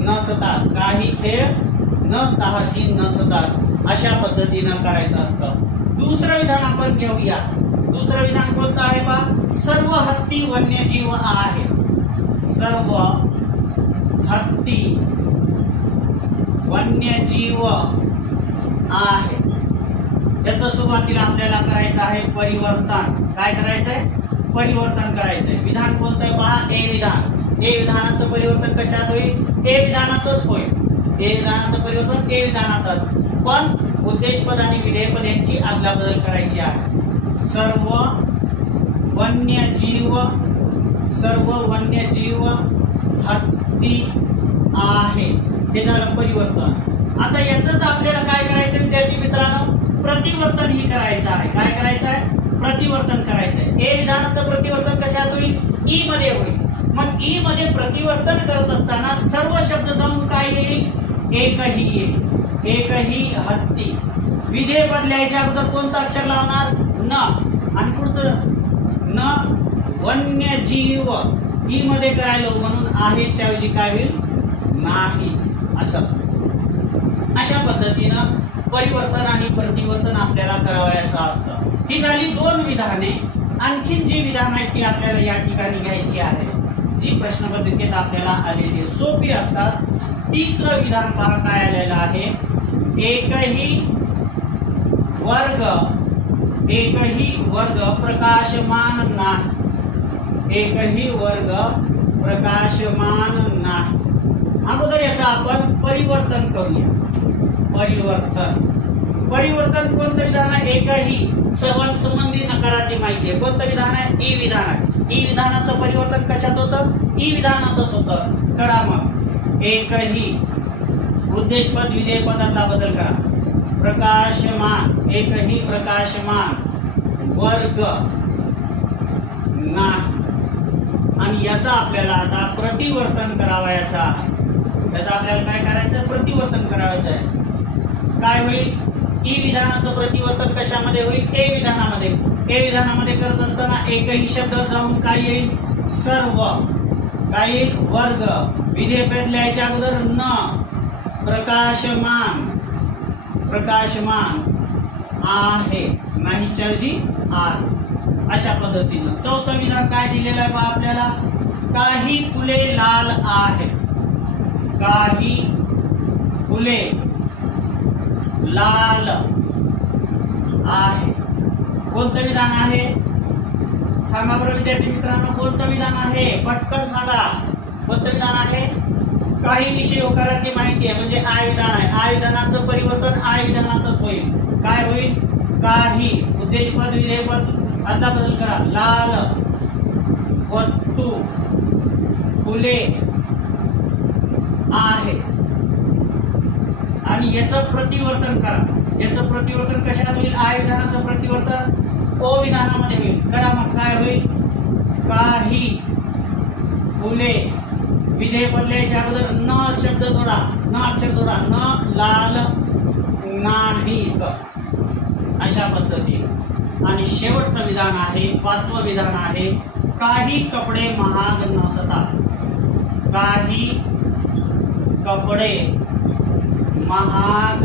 नसतात. काही खेळ न साहसी नसतात. अशा पद्धतीनं करायचं असतं. दुसरं विधान आपण घेऊया. दुसरं विधान कोणतं आहे बा, सर्व हत्ती वन्यजीव आहे. सर्व हत्ती वन्यजीव आहे. याचं सुरुवातीला आपल्याला करायचं आहे परिवर्तन. काय करायचंय, परिवर्तन करायचंय. विधान कोणतं आहे पहा, ए विधान. ए विधानाचं परिवर्तन कशात होईल, ए विधानातच होईल. ए विधानाचं परिवर्तन ए विधानातच. पण उद्देशपद आणि विधेयपद यांची अदलाबदल करायची आहे. सर्व वन्यजीव हत्ती आहे. हे झालं परिवर्तन. आता याच आपल्याला काय करायचं विद्यार्थी मित्रांनो, प्रतिवर्तन ही करायचं आहे. काय करायचं आहे, प्रतिवर्तन करायचंय. ए विधानाचं प्रतिवर्तन कशात होईल, ई मध्ये होईल. मग ई मध्ये प्रतिवर्तन करत असताना सर्व शब्द जाऊन काय येईल, एकही येईल. एकही हत्ती. विधेयपद लिहायच्या अगोदर कोणतं अक्षर लावणार, न. आणि पुढचं न वन्यजीव ई मध्ये करायलो म्हणून आहेच्या ऐवजी काय होईल, नाही. असं अशा पद्धतीनं परिवर्तन आणि प्रतिवर्तन आपल्याला करावयाचं असतं. ही झाली दोन विधाने. आणखीन जी विधान आहेत ती आपल्याला या ठिकाणी घ्यायची आहे, जी प्रश्नपत्रिकेत आपल्याला आलेली सोपी असतात. तिसरं विधान पहा काय आलेलं आहे, एकही वर्ग प्रकाशमान नाही. एकही वर्ग प्रकाशमान नाही. अगोदर याचं आपण परिवर्तन करूया. परिवर्तन कोणतं विधान आहे, एकही सर्वांसंबंधी नकारार्थी माहिती आहे. कोणतं विधान आहे, ई विधान आहे. ई विधानाचं परिवर्तन कशात होतं, ई विधानातच होतं. करा मग, एकही उद्देशपद विधेयपदाचा बदल करा. प्रकाशमान, एकही प्रकाशमान वर्ग नाही. आणि याचा आपल्याला आता प्रतिवर्तन करावायचा आहे. याचा आपल्याला काय करायचं? प्रतिवर्तन करावायचं आहे. काय होईल? ई विधानाचं प्रतिवर्तन कशामध्ये होईल? ए विधानामध्ये. ए विधानामध्ये करत असताना एकही शब्द जाऊन काय येईल? सर्व. काय येईल? वर्ग. विधेयक लिहायच्या अगोदर न. प्रकाशमान. प्रकाशमान आहे. नाहीच्या ऐवजी आहे. अशा पद्धतीनं चौथं विधान काय दिलेलं आहे? आपल्याला काही फुले लाल आहेत. काही फुले लाल आहे. कोणतं विधान आहे? सांगा बरं विद्यार्थी मित्रांनो, कोणतं विधान आहे? पटकन सांगा. कोणतं विधान आहे? काही विषय होकाराची माहिती आहे म्हणजे आय विधान आहे. आय विधानाचं परिवर्तन आय विधानातच होईल. काय होईल? काही. उद्देशपद विधेयपद अदला बदल करा. लाल वस्तू फुले आहे. आणि याचं प्रतिवर्तन करा. याचं प्रतिवर्तन कशात होईल? आय विधानाचं प्रतिवर्तन ओ विधानामध्ये होईल. करा मग. काय होईल? काही फुले. विधेय बदलायच्या अगोदर न शब्द जोडा. न अक्षर जोडा. न लाल नाहीत. अशा पद्धतीने. आणि शेवटचं विधान आहे, पाचवं विधान आहे, काही कपडे महाग नसतात. काही कपडे महाग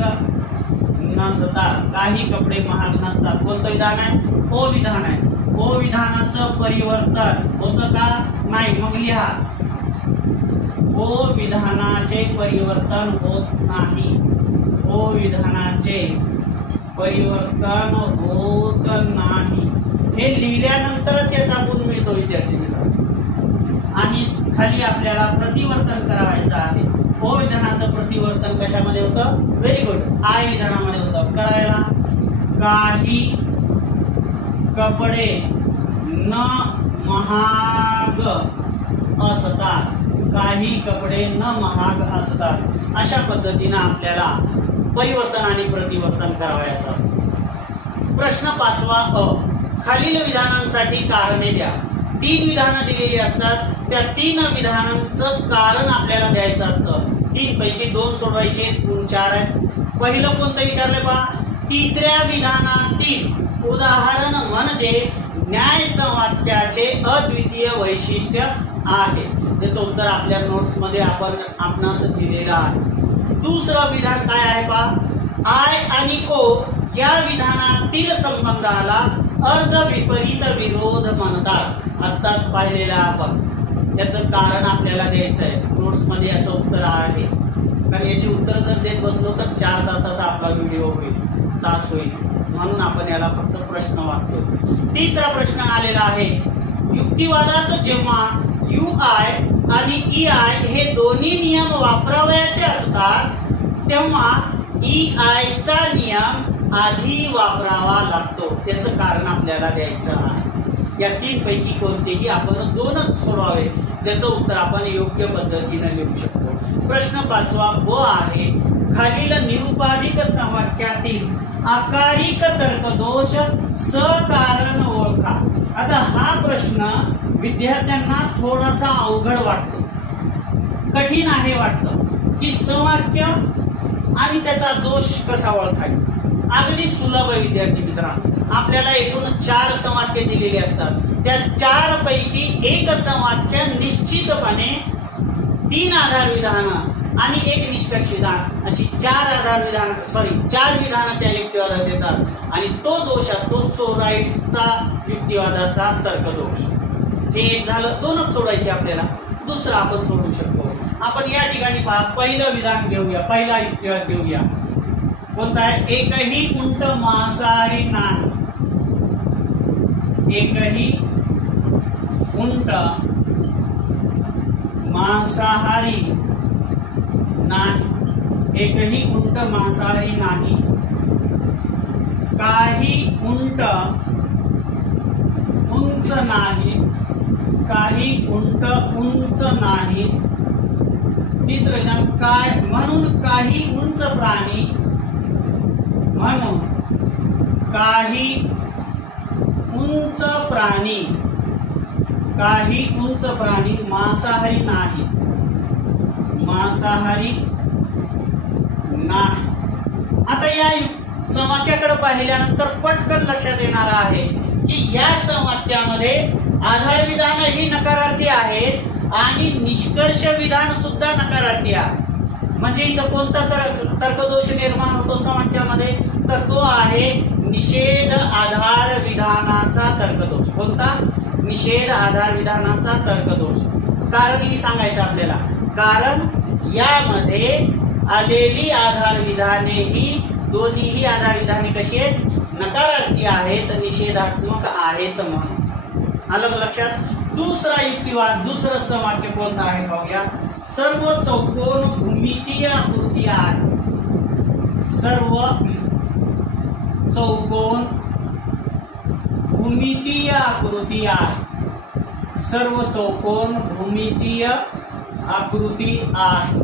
नसतात. काही कपडे महाग नसतात. कोणतं विधान आहे? ओ विधान आहे. ओ विधानाचं परिवर्तन होतं का? नाही. मग लिहा. ओ विधानाचे परिवर्तन होत नाही. ओ विधानाचे परिवर्तन होत नाही. हे लिहिल्यानंतरच याचा गुण मिळतो विद्यार्थी मित्रांनो. आणि खाली आपल्याला प्रतिवर्तन करायचं आहे. ओ विधानाचं प्रतिवर्तन कशामध्ये होतं? Very good. आय विधानामध्ये होतं. करायला काही कपडे न महाग असतात. काही कपडे न महाग असतात. अशा पद्धतीने आपल्याला परिवर्तन आणि प्रतिवर्तन करावयाचं असतं. प्रश्न 5वा अ. खालील विधानांसाठी कारणे द्या. 3 विधानं दिलेली असतात. त्या 3 विधानांचं कारण आपल्याला द्यायचं असतं. 3 पैकी 2 सोडवायचे, 3 4 आहेत. पहिलं कोणतं विचारलंय पहा? तिसऱ्या विधानातील उदाहरण म्हणजे न्याय संवाक्याचे अद्वितीय वैशिष्ट्य आहे. त्याचं उत्तर आपल्या नोट्स मध्ये आपणास दिलेलं आहे. दुसरं विधान काय आहे पहा? आय आणि ओ या विधानातील संबंधाला अर्ध विपरीत विरोध म्हणतात. आत्ताच पाहिलेलं आपण. याचं कारण आपल्याला द्यायचं आहे. नोट्स मध्ये याचं उत्तर आहे. कारण याची उत्तर जर देत बसलो तर 4 तासाचा आपला व्हिडिओ होईल, तास होईल. म्हणून आपण याला फक्त प्रश्न वाचतो. तिसरा प्रश्न आलेला आहे. युक्तिवादात जेव्हा यू आय आणि ई आय हे दोन्ही नियम वापरावयाचे असतात तेव्हा ई आय चा नियम आधी वापरावा लागतो. त्याचं कारण आपल्याला द्यायचं आहे. या 3 पैकी कोणतेही आपण 2च सोडवावे, ज्याचं उत्तर आपण योग्य पद्धतीने लिहू शकतो. प्रश्न 5वा ब आहे. खालील निरुपाधिक संवाक्यातील आकारिक तर्कदोष सकारण ओळखा. आता हा प्रश्न विद्यार्थ्यांना थोडासा अवघड वाटतो, कठीण आहे वाटतं की संवाक्य आणि त्याचा दोष कसा ओळखायचा. अगदी सुलभ आहे विद्यार्थी मित्रांनो. आपल्याला एकूण 4 संवाक्य दिलेली असतात. त्या 4 पैकी एक संवाक्य निश्चितपणे 3 आधार विधान आणि 1 निष्कर्ष विधान अशी 4 विधान त्या युक्तिवादात येतात. आणि तो दोष असतो सोराईट्सचा युक्तिवादाचा तर्कदोष. हे एक झालं. 2च सोडायचे आपल्याला. दुसरं आपण सोडू शकतो. आपण या ठिकाणी पहा. पहिलं विधान घेऊया. पहिला युक्तिवाद घेऊया. कोणता आहे? एकही उंट मांसाहारी नाही. एकही उंट मांसाहारी नाही. एकही उंट मांसाहारी नाही. काही उंट उंच नाही. काही उंट उंच नाही. तिसरं विधान काय? म्हणून काही उंच प्राणी म्हणून काही उंच प्राणी काही उंच प्राणी मांसाहारी नाही, मांसाहारी नाही. आता या समवाक्याकडे पाहिल्यानंतर पटकन लक्षात येणार आहे की या समवाक्यामध्ये आधार विधान ही नकारार्थी आहेत आणि निष्कर्ष विधान सुद्धा नकारार्थी आहे. म्हणजे इथं कोणता तर्कदोष निर्माण होतो समवाक्यामध्ये, तर तो आहे निषेध आधार विधानाचा तर्कदोष. कोणता? निषेध आधार विधानाचा तर्कदोष. कारणही सांगायचं आपल्याला. कारण यामध्ये आलेली आधार विधाने ही दोन्हीही आधार विधाने कशी आहेत? नकारार्थी आहेत, निषेधात्मक आहेत म्हणून. आलं लक्षात? दुसरा युक्तिवाद, दुसरं समवाक्य कोणतं आहे पाहूया. सर्व चौकोन भूमितीय आकृती आहे. सर्व चौकोन भूमितीय आकृती आहे. सर्व चौकोन भूमितीय आकृती आहे.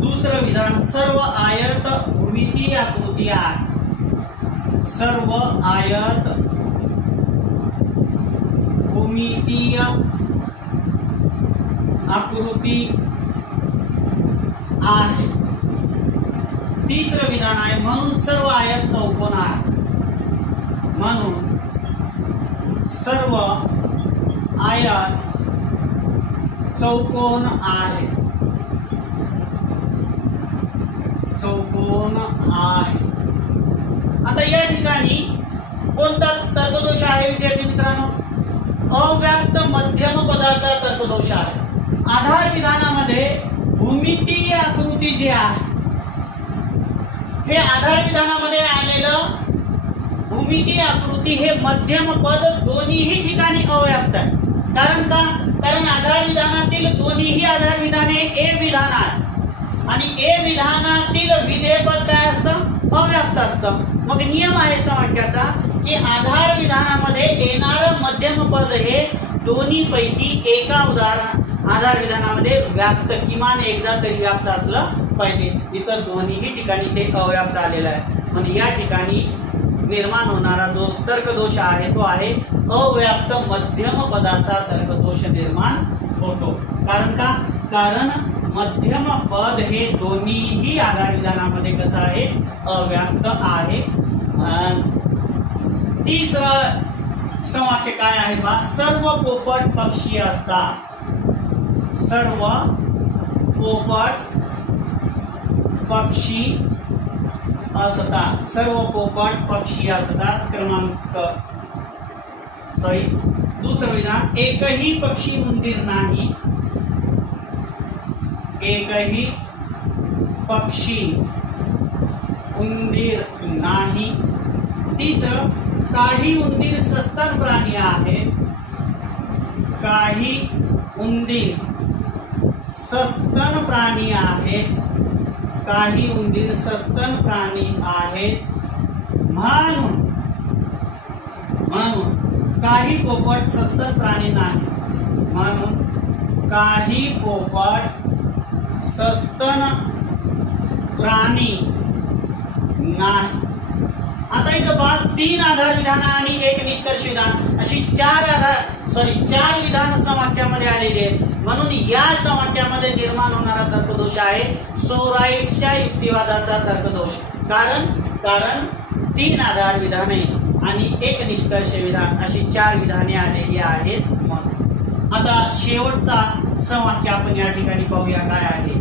दुसरं विधान सर्व आयत भूमितीय आकृती आहे. सर्व आयत भूमितीय आकृती आहे. तिसरं विधान आहे म्हणून सर्व आयत चौकोन आहे. म्हणून सर्व आयत चौकोन आहे. चौकोन आहे. आता या ठिकाणी कोणता तर्कदोष आहे विद्यार्थी मित्रांनो? अव्याप्त मध्यम पदाचा तर्कदोष आहे. आधार विधानामध्ये भूमितीय आकृती जे आहे हे आधार विधानामध्ये आलेलं भूमितीय आकृती हे मध्यम पद दोन्हीही ठिकाणी अव्याप्त आहे. कारण का? कारण आधार विधानातील दोन्हीही आधार विधाने ए विधान आहे आणि ए विधानातील विधेय पद काय असतं? अव्याप्त असतं. मग नियम आहे समवाक्याचा की आधार विधानामध्ये येणारं मध्यम पद हे दोन्ही पैकी एका आधार विधानामध्ये व्याप्त, किमान एकदा तरी व्याप्त असलं पाहिजे. इतर दोन्हीही ठिकाणी ते अव्याप्त आलेलं आहे. म्हणजे या ठिकाणी निर्माण होणारा जो तर्कदोष आहे तो आहे अव्याप्त मध्यम पदाचा तर्कदोष निर्माण होतो. कारण का? कारण मध्यम पद हे दोन्हीही आधार विधानामध्ये कसं आहे? अव्याप्त आहे. तिसरं समवाक्य काय आहे पहा. सर्व पोपट पक्षी असतात. सर्व पोपट पक्षी असतात. सर्व पोपट पक्षी असतात. दुसरं विधान एकही पक्षी उंदीर नाही. एकही पक्षी उंदीर नाही. तिसरं काही उंदीर सस्तन प्राणी आहेत. काही उंदीर सस्तन प्राणी आहेत. काही उंदीर सस्तन प्राणी आहेत. म्हणून काही पोपट सस्तन प्राणी नाही. म्हणून काही पोपट सस्तन प्राणी नाही. आता इथं पहा 3 आधार विधान आणि 1 निष्कर्ष विधान अशी 4 विधान समवाक्यामध्ये आलेली आहेत. म्हणून या समवाक्यामध्ये निर्माण होणारा तर्कदोष आहे सोराईटच्या युक्तिवादाचा तर्कदोष. कारण 3 आधार विधाने आणि 1 निष्कर्ष विधान अशी 4 विधाने आलेली आहेत. आता शेवटचा समवाक्य आपण या ठिकाणी पाहूया काय आहे.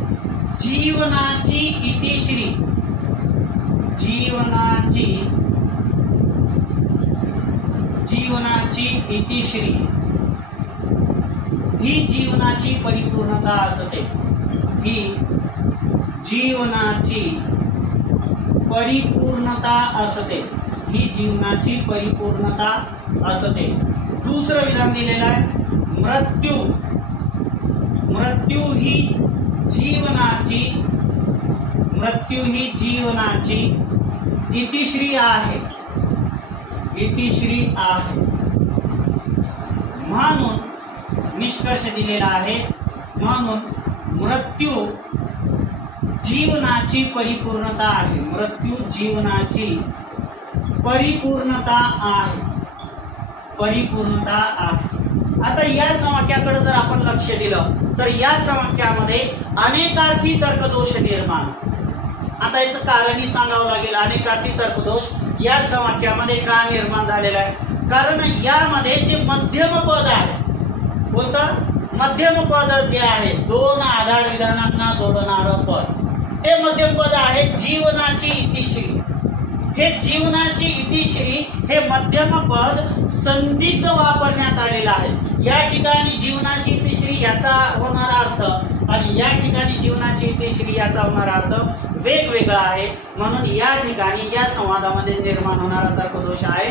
जीवनाची इतिश्री. जीवनाची इतिश्री ही जीवनाची परिपूर्णता असते. ही जीवनाची परिपूर्णता असते. ही जीवनाची परिपूर्णता असते. दुसरं विधान दिलेलं आहे मृत्यू ही जीवनाची इतिश्री आहे. म्हणून निष्कर्ष दिलेला आहे. म्हणून मृत्यू जीवनाची परिपूर्णता आहे. मृत्यू जीवनाची परिपूर्णता आहे. परिपूर्णता आहे। आता या समवाक्याकडे जर आपण लक्ष दिलं तर या समवाक्यामध्ये अनेकार्थी तर्कदोष निर्माण। आता याचं कारणही सांगावं लागेल। अनेकार्थी तर्कदोष या समवाक्यामध्ये का निर्माण झालेला आहे? कारण यामध्ये जे मध्यम पद आहे, कोणतं मध्यम पद जे आहे, दोन आधार विधानांना जोडणारं पद, ते मध्यम पद आहे जीवनाची इतिश्री। हे जीवनाची इतिश्री हे मध्यम पद संदिग्ध वापरण्यात आलेलं आहे। या ठिकाणी जीवनाची इतिश्री याचा होणारा अर्थ आणि या ठिकाणी जीवनाची इतिश्री याचा होणारा अर्थ वेगवेगळा आहे। म्हणून या ठिकाणी या संवादामध्ये निर्माण होणारा तर्कदोष आहे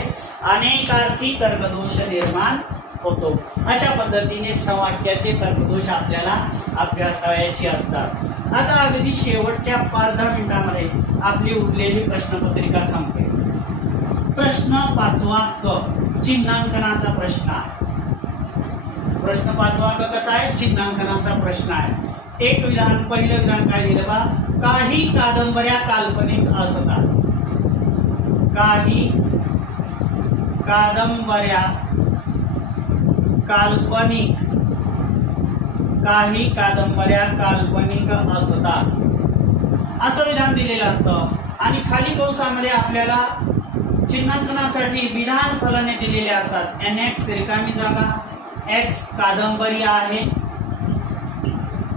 अनेकार्थी तर्कदोष निर्माण होतो। अशा पद्धतीने संवाक्याचे तर्कदोष आपल्याला अभ्यासायचे असतात। आता अगदी शेवटच्या 5-10 मिनिटांमध्ये आपली उरलेली प्रश्नपत्रिका संपते। प्रश्न 5वा क चिन्हांकनाचा प्रश्न आहे। प्रश्न 5वा क कसा आहे? चिन्हांकनाचा प्रश्न आहे। एक विधान, पहिलं विधान काय दिलं बा? काही कादंबऱ्या काल्पनिक असतात। काही कादंबऱ्या काल्पनिक, काही कादंबऱ्या काल्पनिक असतात असं विधान दिलेलं असतं। आणि खाली कंसामध्ये आपल्याला चिन्हांकनासाठी विधान फलने दिलेले असतात। NX रिकामी जागा, X कादंबरी आहे,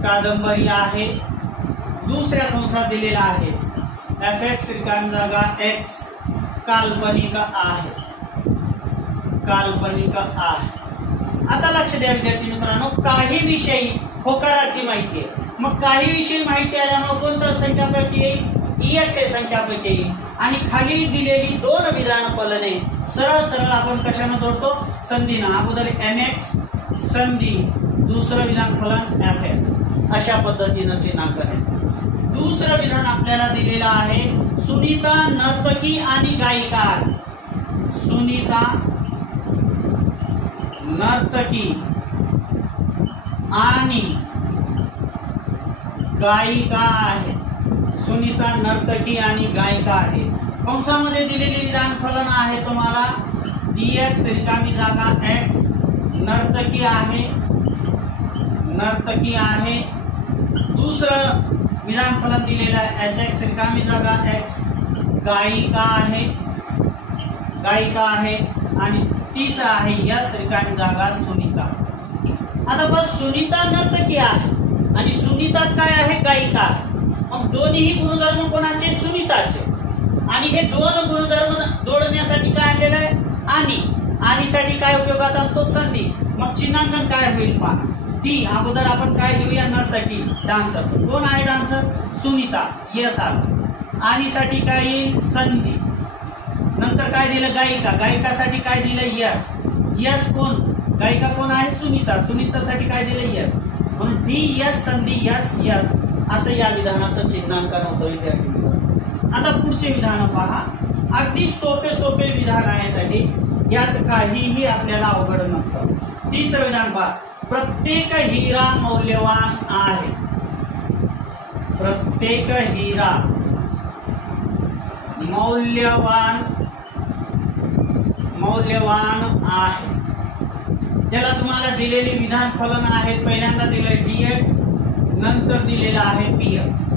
कादंबरी आहे, दुसऱ्या कंसात दिलेला आहे FX रिकामी जागा, X काल्पनिक आहे, काल्पनिक आहे। आता लक्ष द्या विद्यार्थी मित्रांनो, काही विषयी होकारार्थी माहिती आहे। मग काही विषयी माहिती आल्यामुळे कोणत्या संख्यापैकी येईल? EX हे संख्यापैकी येईल। आणि खाली दिलेली दोन विधान फलने सरळ सरळ आपण कशाने जोडतो? संधीनं। अगोदर NX संधी, दुसरं विधान फलन FX, अशा पद्धतीनं चिन्हांकन आहे। दुसरं विधान आपल्याला दिलेलं आहे सुनीता नर्तकी आणि गायिका आहे। सुनीता नर्तकी आणि गायिका आहे। सुनीता नर्तकी आणि गायिका आहे। कंसामध्ये दिलेली विधान फलन आहे तुम्हाला DX रिकामी जागा, X नर्तकी आहे, नर्तकी आहे। दुसरं विधान फलन दिलेलं आहे SX रिकामी जागा, X गायिका आहे, गायिका आहे। आणि तिसरा आहे यस रिकामी जागा, सुनीता। आता बस सुनीता नर्तकी आहे आणि सुनीताच काय आहे? गायिका आहे। मग दोन्ही गुणधर्म कोणाचे? सुनीताचे। आणि हे दोन गुणधर्म जोडण्यासाठी काय आणलेलं आहे? आणि साठी काय उपयोगात आणतो? संधी। मग चिन्हांकन काय होईल पहा। डी अगोदर आपण काय घेऊया? नर्तकी, डान्सर। कोण आहे डान्सर? सुनीता, यस आलं। आणि साठी काय येईल? संधी। नंतर काय दिलं? गायिका, गायिकासाठी काय दिलं? यस, यस कोण? गायिका कोण आहे? सुनीता, सुनीतासाठी काय दिलं? यस। म्हणून डी यस संधी यस यस असं या विधानाचं चिन्हांकन होतं विद्यार्थी मित्रांनो। आता पुढचे विधान पहा, अगदी सोपे सोपे विधान आहेत हे, यात काहीही आपल्याला अवघड नसतं। तिसरं विधान पहा, प्रत्येक हिरा मौल्यवान आहे। प्रत्येक हिरा मौल्यवान आहे। त्याला तुम्हाला दिलेली विधान फलन आहेत। पहिल्यांदा दिले DX, नंतर दिलेला आहे PX।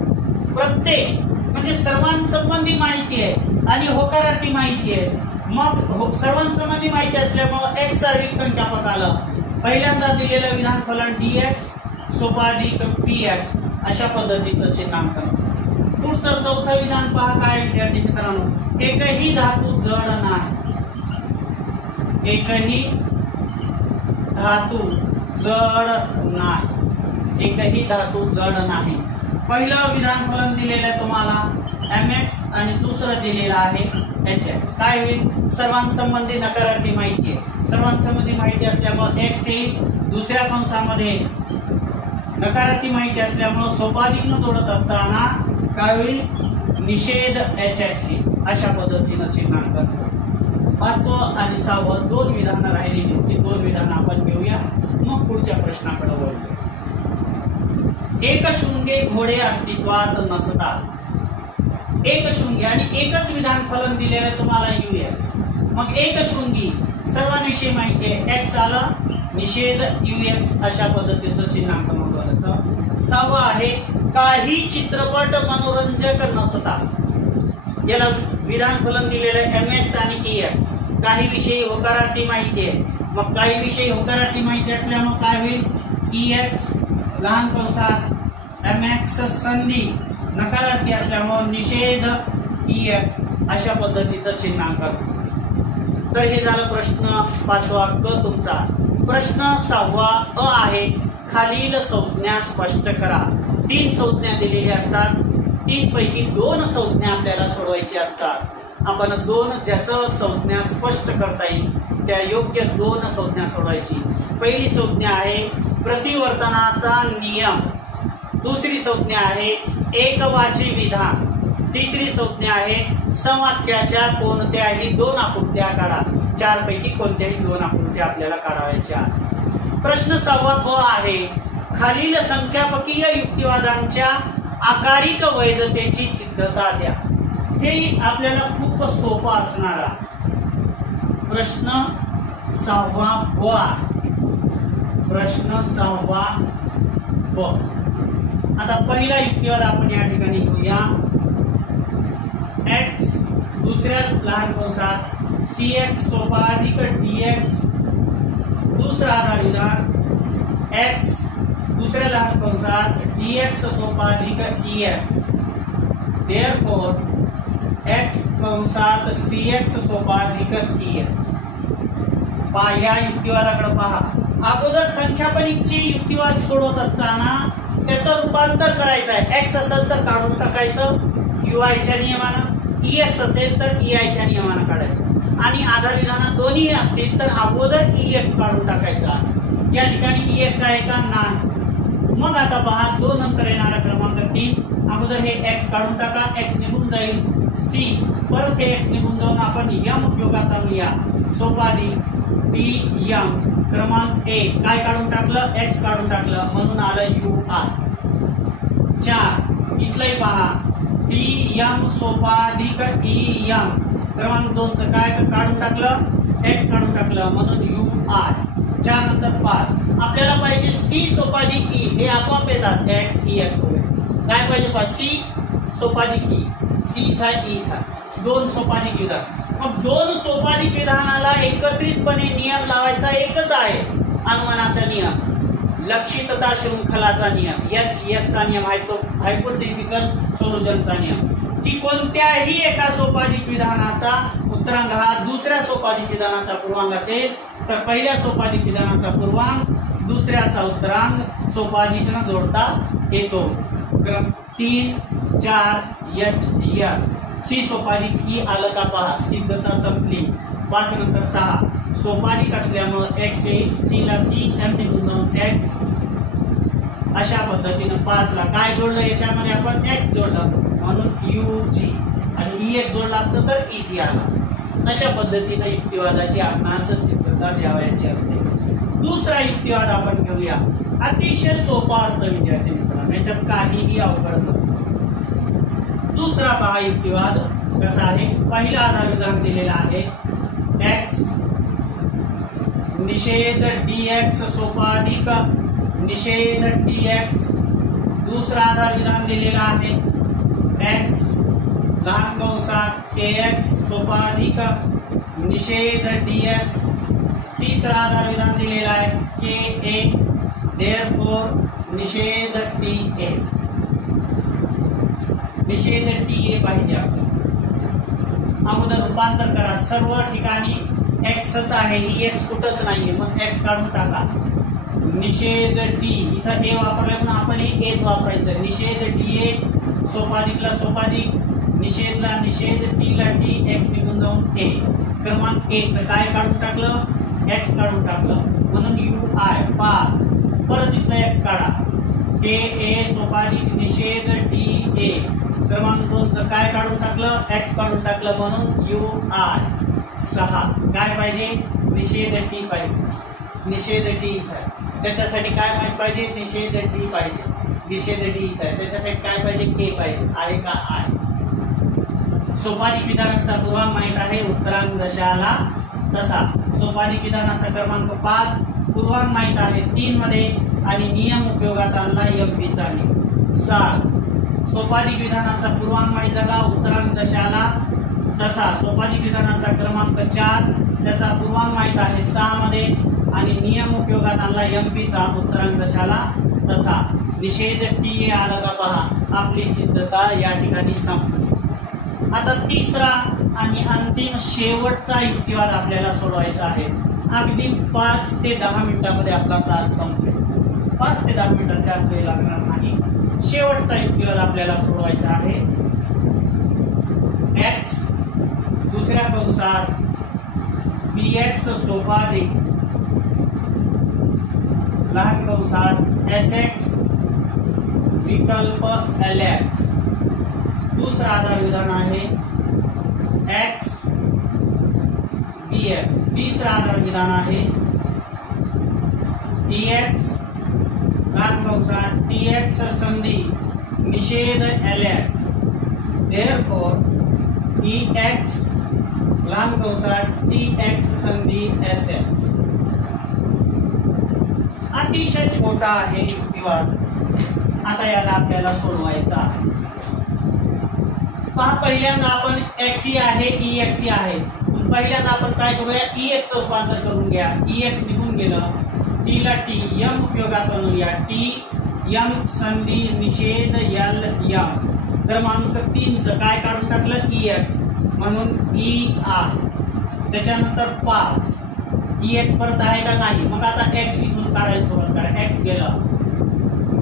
प्रत्येक म्हणजे सर्वांसंबंधी माहिती आहे आणि होकारार्थी माहिती आहे। मग सर्वांसंबंधी माहिती असल्यामुळे X सार्विक संख्यापक आलं। पहिल्यांदा दिलेलं विधान फलन DX, सोपाधिक PX, अशा पद्धतीचं चिन्हांकन। पुढचं चौथं विधान पहा काय विद्यार्थी मित्रांनो, एकही धातू जड नाही। एकही धातू जड नाही, एकही धातू जड नाही। पहिलं विधान फलन दिलेलं आहे तुम्हाला MX आणि दुसरं दिलेलं आहे HX। काय होईल? सर्वांसंबंधी नकारार्थी माहिती आहे। सर्वांसंबंधी माहिती असल्यामुळे X येईल, दुसऱ्या कंसामध्ये नकारार्थी माहिती असल्यामुळे सोपाधिकनं जोडत असताना काय होईल? निषेध HX येईल। अशा पद्धतीनं चिन्हांकन। पाचवं आणि सहावं दोन विधानं राहिलेली, ती दोन विधानं आपण घेऊया, मग पुढच्या प्रश्नाकडे वळूया। एकशृंगे घोडे अस्तित्वात नसतात। एकशृंगे आणि एकच विधान फलन दिलेलं तुम्हाला UX। मग एकशृंगी सर्वांविषयी माहिती आहे, एक्स आलं निषेध UX अशा पद्धतीचं चिन्हांकन महत्वाचं. 6वा आहे काही चित्रपट मनोरंजक नसतात. याला विधान फलन दिलेलं आहे MX आणि EX. काही विषयी होकारार्थी माहिती आहे, मग काही विषयी होकारार्थी माहिती असल्यामुळे काय होईल, EX लहान कंसात MX संधी नकारार्थी असल्यामुळे निषेध EX अशा पद्धतीचं चिन्हांकन. तर हे झालं प्रश्न 5वा क तुमचा. प्रश्न 6वा अ आहे खालील संज्ञा स्पष्ट करा. 3 संज्ञा दिलेल्या असतात, 3 पैकी 2 संज्ञा आपल्याला सोडवायची असतात. आपण 2 ज्याचं संज्ञा स्पष्ट करता येईल त्या योग्य 2 संज्ञा सोडवायची. पहिली संज्ञा आहे प्रतिवर्तनाचा नियम, दुसरी संज्ञा आहे एकवाची विधान, तिसरी संज्ञा आहे समवाक्याच्या कोणत्याही 2 आकृत्या काढा. 4 पैकी कोणत्याही 2 आकृत्या आपल्याला काढायच्या. प्रश्न 6वा ब आहे खालील संख्यापकीय युक्तिवादांच्या आकारिक वैधतेची सिद्धता द्या. हे आपल्याला खूप सोपा असणारा प्रश्न 6वा ब आहे. प्रश्न 6वा ब. आता पहिला युक्तिवाद आपण या ठिकाणी घेऊया. एक्स दुसऱ्या लहान कंसात CX सोपाधिक DX. दूसरा आधार विधान एक्स दुसऱ्या लहान कंसात DX सोपाधिक EX. देयरफॉर एक्स कंसात CX सोपाधिक EX. पहा या युक्तिवादाकडे पहा. अगोदर संख्यापनिकची युक्तिवाद सोडवत असताना त्याचं रूपांतर करायचं आहे. एक्स असेल तर काढून टाकायचं UIच्या नियमानं, EX असेल तर EIच्या नियमानं काढायचं, आणि आधार विधानात दोन्ही असतील तर अगोदर EX काढून टाकायचा. या ठिकाणी EX आहे का नाही. मग आता पहा 2 नंतर येणारा क्रमांक 3. अगोदर हे X काढून टाका, X निघून जाईल C, परत हे X निघून जाऊन आपण M उपयोगात आणूया. सोपाधी DM क्रमांक 1 काय काढून टाकलं, X काढून टाकलं म्हणून आलं UI. 4 इथलंही पहा DM सोपाधिक EM क्रमांक 2 चं काय काढून टाकलं, X काढून टाकलं म्हणून UI. 4 नंतर 5 आपल्याला पाहिजे C सोपाधिक E. हे आपोआप येतात X EX वगैरे. काय पाहिजे पहा C सोपाधिक E, C था E था. 2 सोपाधिक विधान. मग 2 सोपाधिक विधानाला एकत्रितपणे नियम लावायचा एकच आहे, अनुमानाचा नियम, लक्षितता शृंखलाचा नियम, HS चा नियम आहे तो हायपोथेटिकल सोल्युशनचा नियम. की कोणत्याही एका सोपाधिक विधानाचा उत्तरांग हा दुसऱ्या सोपाधिक विधानाचा पूर्वांग असेल तर पहिल्या सोपाधिक विधानाचा पूर्वांग दुसऱ्याचा उत्तरांग सोपाधिकनं जोडता येतो. 3 4 HS. C सोपाधिक E आलं का पहा, सिद्धता संपली. 5 नंतर 6 सोपाधिक असल्यामुळे X येईल, C ला C, M निघून जाऊन X. अशा पद्धतीनं 5 ला काय जोडलं, याच्यामध्ये आपण X जोडलं म्हणून UG, आणि EX जोडला असतं तर EG आला असतं. अशा पद्धतीनं युक्तिवादाची आपणास सिद्धता द्यावयाची असते. दुसरा युक्तिवाद आपण घेऊया. अतिशय सोपा असतं विद्यार्थी मित्रांनो, याच्यात काहीही अवघड नसतं. दुसरा पहा युक्तिवाद कसा आहे. पहिला आधार विधान दिलेला आहे X निषेध DX सोपाधिक निषेध DX. दुसरा आधार विधान दिलेला आहे X लहान कंसात KX सोपाधिक निषेध DX. तीसरा आधार विधान दिलेला आहे KA, देयरफॉर निषेध TA. निषेध TA पाहिजे आपल्याला. अगोदर रूपांतर करा. सर्व ठिकाणी Xच आहे, EX कुठंच नाहीये, मग X काढून टाका. निषेध D इथं A वापरले म्हणून आपण हे Aच वापरायचं. निषेध DA सोपाधिकला सोपाधिक, निषेधला निषेध, T ला T, X निघून जाऊन A. क्रमांक 1 चं काय काढून टाकलं, X काढून टाकलं म्हणून UI. 5 परत इथला X काढा. KA सोपाधिक निषेध DA. क्रमांक 2 चं काय काढून टाकलं, X काढून टाकलं म्हणून UI. 6 काय पाहिजे, निषेध T पाहिजे. निषेध D इथं, त्याच्यासाठी काय माहित पाहिजे, निषेध D पाहिजे. निषेध D इथं, त्याच्यासाठी काय पाहिजे, K पाहिजे. आहे का आहे. सोपाधिक विधानाचा पूर्वांक माहित आहे, उत्तरांक जशाला तसा. सोपाधिक विधानाचा क्रमांक 5 पूर्वांक माहित आहे 3 मध्ये आणि नियम उपयोगात आणला MP चा नियम. 7 सोपाधिक विधानाचा पूर्वांक माहित झाला, उत्तरांक जशाला तसा. सोपाधिक विधानाचा क्रमांक 4 त्याचा पूर्वांक माहित आहे 6 मध्ये आणि नियम उपयोगात आणला MP चा, उत्तरांक जशाला तसा. निषेध T आलं का पहा, आपली सिद्धता या ठिकाणी संपली. आता तिसरा आणि अंतिम शेवटचा युक्तिवाद आपल्याला सोडवायचा आहे. अगदी 5 ते 10 मिनिटांमध्ये आपला तास संपेल. 5 ते 10 मिनिटात जास्त वेळ लागणार नाही. शेवटचा युक्तिवाद आपल्याला सोडवायचा आहे. x दुसऱ्या कंसात bx सोपाधिक लहान कंसात sx विकल्प lx. दूसरा आधार विधान आहे x dx. तीसरा आधार विधान आहे dx लहान कंसात dx संधी निषेध lx. therefore dx लहान कंसात dx संधी sx. अतिशय छोटा आहे युक्तिवाद. आता याला आपल्याला सोडवायचा आहे. पहा, पहिल्यांदा आपण x आहे ex आहे. पहिल्यांदा आपण काय करूया, ex चं रूपांतर करून घ्या. ex निघून गेलं, t ला t m उपयोगात आणूया. t m संधी निषेध l m. क्रमांक 3 चं काय काढून टाकलं, ex म्हणून e आहे. त्याच्यानंतर 5 ex परत आहे का नाही, मग आता x इथून काढायला सुरुवात करा. x गेलं,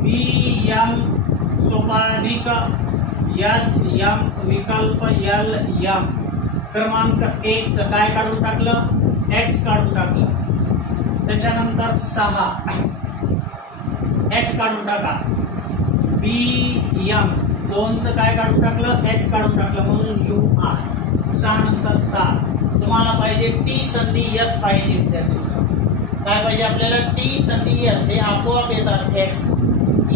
b m सोपाधिक s m विकल्प l m. क्रमांक 1 चं काय काढून टाकलं, x काढून टाकलं. त्याच्यानंतर 6 x काढून टाका. b m 2 चं काय काढून टाकलं, x काढून टाकलं म्हणून u आहे. 6 नंतर 7 तुम्हाला पाहिजे t संधी s पाहिजे. काय पाहिजे आपल्याला, t संधी s. हे आपोआप येतात x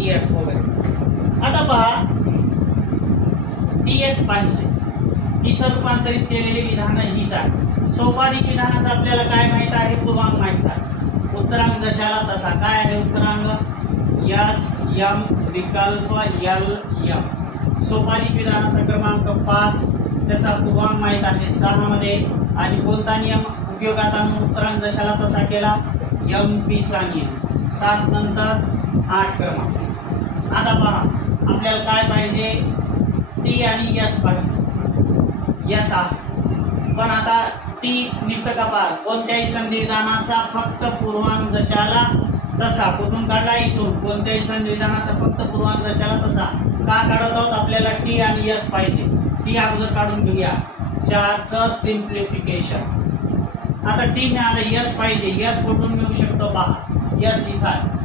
ex वगैरे. आता पहा, dx पाहिजे. इथं रूपांतरित केलेले विधान हीच आहे. सोपाधिक विधानाचं आपल्याला काय माहित आहे, पूर्वांक माहित आहे. उत्तरांक जशाला तसा. काय आहे उत्तरांक, s m विकल्प l m. सोपाधिक विधानाचा क्रमांक 5 त्याचा पूर्वांक माहित आहे 6 मध्ये आणि कोणता नियम उपयोगात आणून उत्तरांक जशाला तसा केला, MP चा नियम. 7 नंतर 8 क्रमांक. आता पहा, आपल्याला काय पाहिजे, t आणि s पाहिजे. s आहे, पण आता t निघतं का पहा, कोणत्याही संविधानाचा फक्त पूर्वांक जशाला तसा. कुठून काढला, इथून. कोणत्याही संविधानाचा फक्त पूर्वांक जशाला तसा. का काढत आहोत, आपल्याला t आणि s पाहिजे. t अगोदर काढून घेऊया. 4 चं सिम्प्लिफिकेशन. आता t मिळालं, s पाहिजे. s कुठून मिळू शकतो पहा, s इथं आहे,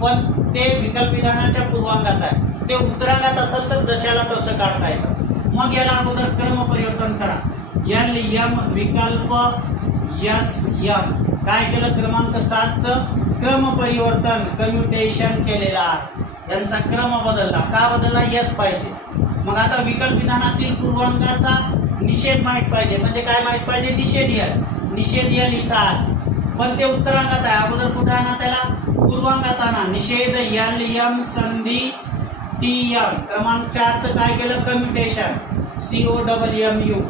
पण ते विकल्प विधानाच्या पूर्वांगात आहे. ते उत्तरांगात असेल तर जशाला तसं काढता येतं. मग याला अगोदर क्रम परिवर्तन करा. l m विकल्प s m. काय केलं, क्रमांक 7 चं क्रम परिवर्तन कम्युटेशन केलेलं आहे. यांचा क्रम बदलला. का बदलला, s पाहिजे. मग आता विकल्प विधानातील पूर्वांगाचा निषेध माहित पाहिजे. म्हणजे काय माहित पाहिजे, निषेध l. निषेध l इथं आहे, पण ते उत्तरांगात आहे. अगोदर कुठे आणा त्याला, पूर्वांगात आणा. निषेध l m संधी t m. क्रमांक 4 चं काय केलं, कम्युटेशन COMMU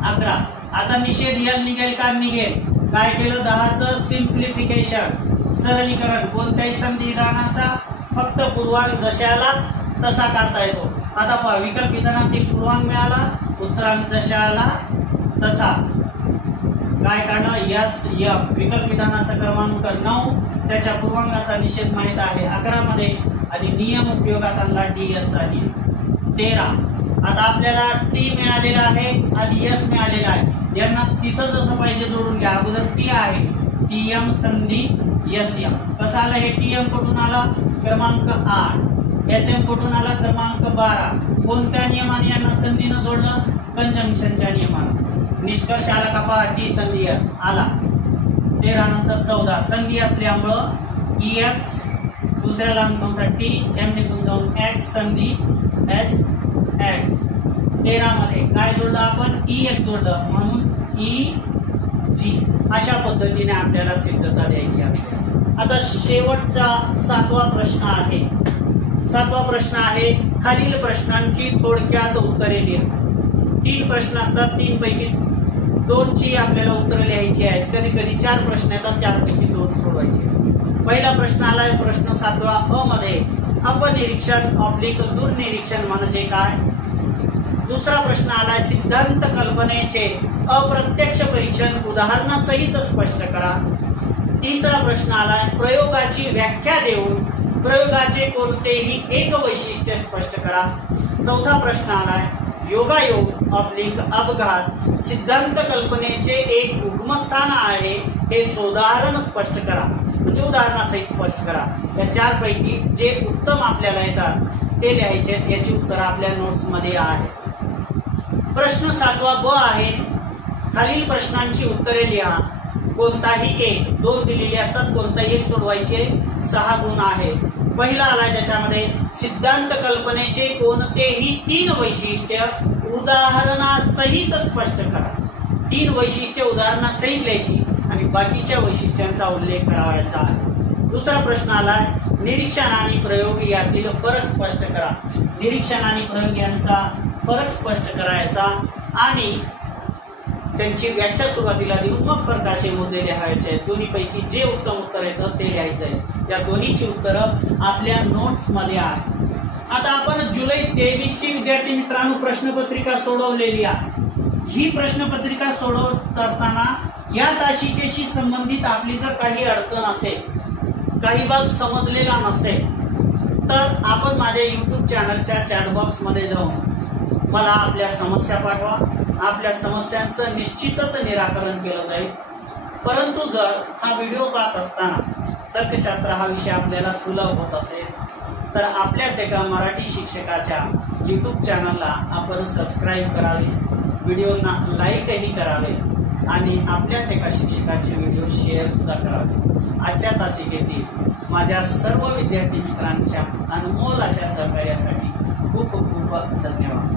11. आता निषेध l निघेल का, निघेल. काय केलं, 10 चं सिम्प्लिफिकेशन सरलीकरण. कोणत्याही संविधानाचा फक्त पूर्वांक जशाला तसा काढता येतो. आता पहा, विकल्प विधानातील पूर्वांक मिळाला, उत्तरांक जशाला तसा. काय काढलं, s m. विकल्प विधानाचा क्रमांक 9 त्याच्या पूर्वांकाचा निषेध माहित आहे 11 मध्ये आणि नियम उपयोगात आणला ds चा नियम. 13. आता आपल्याला t मिळालेला आहे आणि s मिळालेला आहे. यांना तिथं जसं पाहिजे जोडून घ्या. अगोदर t आहे, tm संधी sm. कसं आलं हे, tm कुठून आला, क्रमांक 8. sm कुठून आला, क्रमांक 12. कोणत्या नियमाने यांना संधीनं जोडलं, कंजंक्शनच्या नियमानं. निष्कर्ष आला का पहा, t संधी s आला. 13 नंतर 14 संधी असल्यामुळं ex दुसऱ्या लहान कंसात t m निघून जाऊन x संधी s x. 13 मध्ये काय जोडलं आपण EX जोडलं म्हणून EG अशा पद्धतीने आपल्याला सिद्धता द्यायची असते। आता शेवटचा 7वा प्रश्न आहे खालील प्रश्नांची थोडक्यात उत्तरे लिहा। 3 प्रश्न असतात, 3 पैकी 2 ची आपल्याला उत्तरे लिहायची आहेत। कधी कधी 4 प्रश्न येतात, 4 पैकी 2 सोडवायचे। पहिला प्रश्न आलाय प्रश्न 7वा अ मध्ये अपनिरीक्षण दूरनिरीक्षण म्हणजे काय। दुसरा प्रश्न आलाय सिद्धांत कल्पनेचे अप्रत्यक्ष परीक्षण उदाहरणासहित स्पष्ट करा। तिसरा प्रश्न आलाय प्रयोगाची व्याख्या देऊन प्रयोगाचे कोणतेही एक वैशिष्ट्य स्पष्ट करा। चौथा प्रश्न आलाय योगायोग अपघात सिद्धांत कल्पनेचे एक उगमस्थान आहे हे सोदाहरण स्पष्ट करा, म्हणजे उदाहरणासहित स्पष्ट करा। या 4 पैकी जे उत्तम आपल्याला येतात ते लिहायचे, याची उत्तर आपल्या नोट्स मध्ये आहे। प्रश्न 7वा ब आहे खालील प्रश्नांची उत्तरे लिहा। कोणताही एक, 2 दिलेले असतात, कोणताही एक सोडवायचे, 6 गुण आहे। पहिला आलाय त्याच्यामध्ये सिद्धांत कल्पनेचे कोणतेही 3 वैशिष्ट्य उदाहरणासहित स्पष्ट करा। 3 वैशिष्ट्य उदाहरणासहित लिहायची आणि बाकीच्या वैशिष्ट्यांचा उल्लेख करायचा आहे। दुसरा प्रश्न आलाय निरीक्षण आणि प्रयोग यातील फरक स्पष्ट करा। निरीक्षण आणि प्रयोग यांचा फरक स्पष्ट करायचा आणि त्यांची व्याख्या सुरुवातीला देऊन मग फरकाचे मुद्दे लिहायचे आहेत। दोन्हीपैकी जे उत्तम उत्तर येतं ते लिहायचं आहे। या दोन्हीची उत्तरं आपल्या नोट्स मध्ये आहे। आता आपण जुलै 23 ची विद्यार्थी मित्रांनो प्रश्नपत्रिका सोडवलेली आहे। ही प्रश्नपत्रिका सोडवत असताना या तासिकेशी संबंधित आपली जर काही अडचण असेल, काही भाग समजलेला नसेल, तर आपण माझ्या YouTube चॅनलच्या चॅट बॉक्स मध्ये जाऊन मला आपल्या समस्या पाठवा। आपल्या समस्यांचं निश्चितच निराकरण केलं जाईल। परंतु जर हा व्हिडिओ पाहत असताना तर्कशास्त्र हा विषय आपल्याला सुलभ होत असेल तर आपल्याच एका मराठी शिक्षकाच्या YouTube चॅनलला आपण सबस्क्राईब करावे, व्हिडिओना लाईकही करावे आणि आपल्याच एका शिक्षकाचे व्हिडिओ शेअर सुद्धा करावे। आजच्या तासिकेतील माझ्या सर्व विद्यार्थी मित्रांच्या अनमोल अशा सहकार्यासाठी खूप खूप धन्यवाद।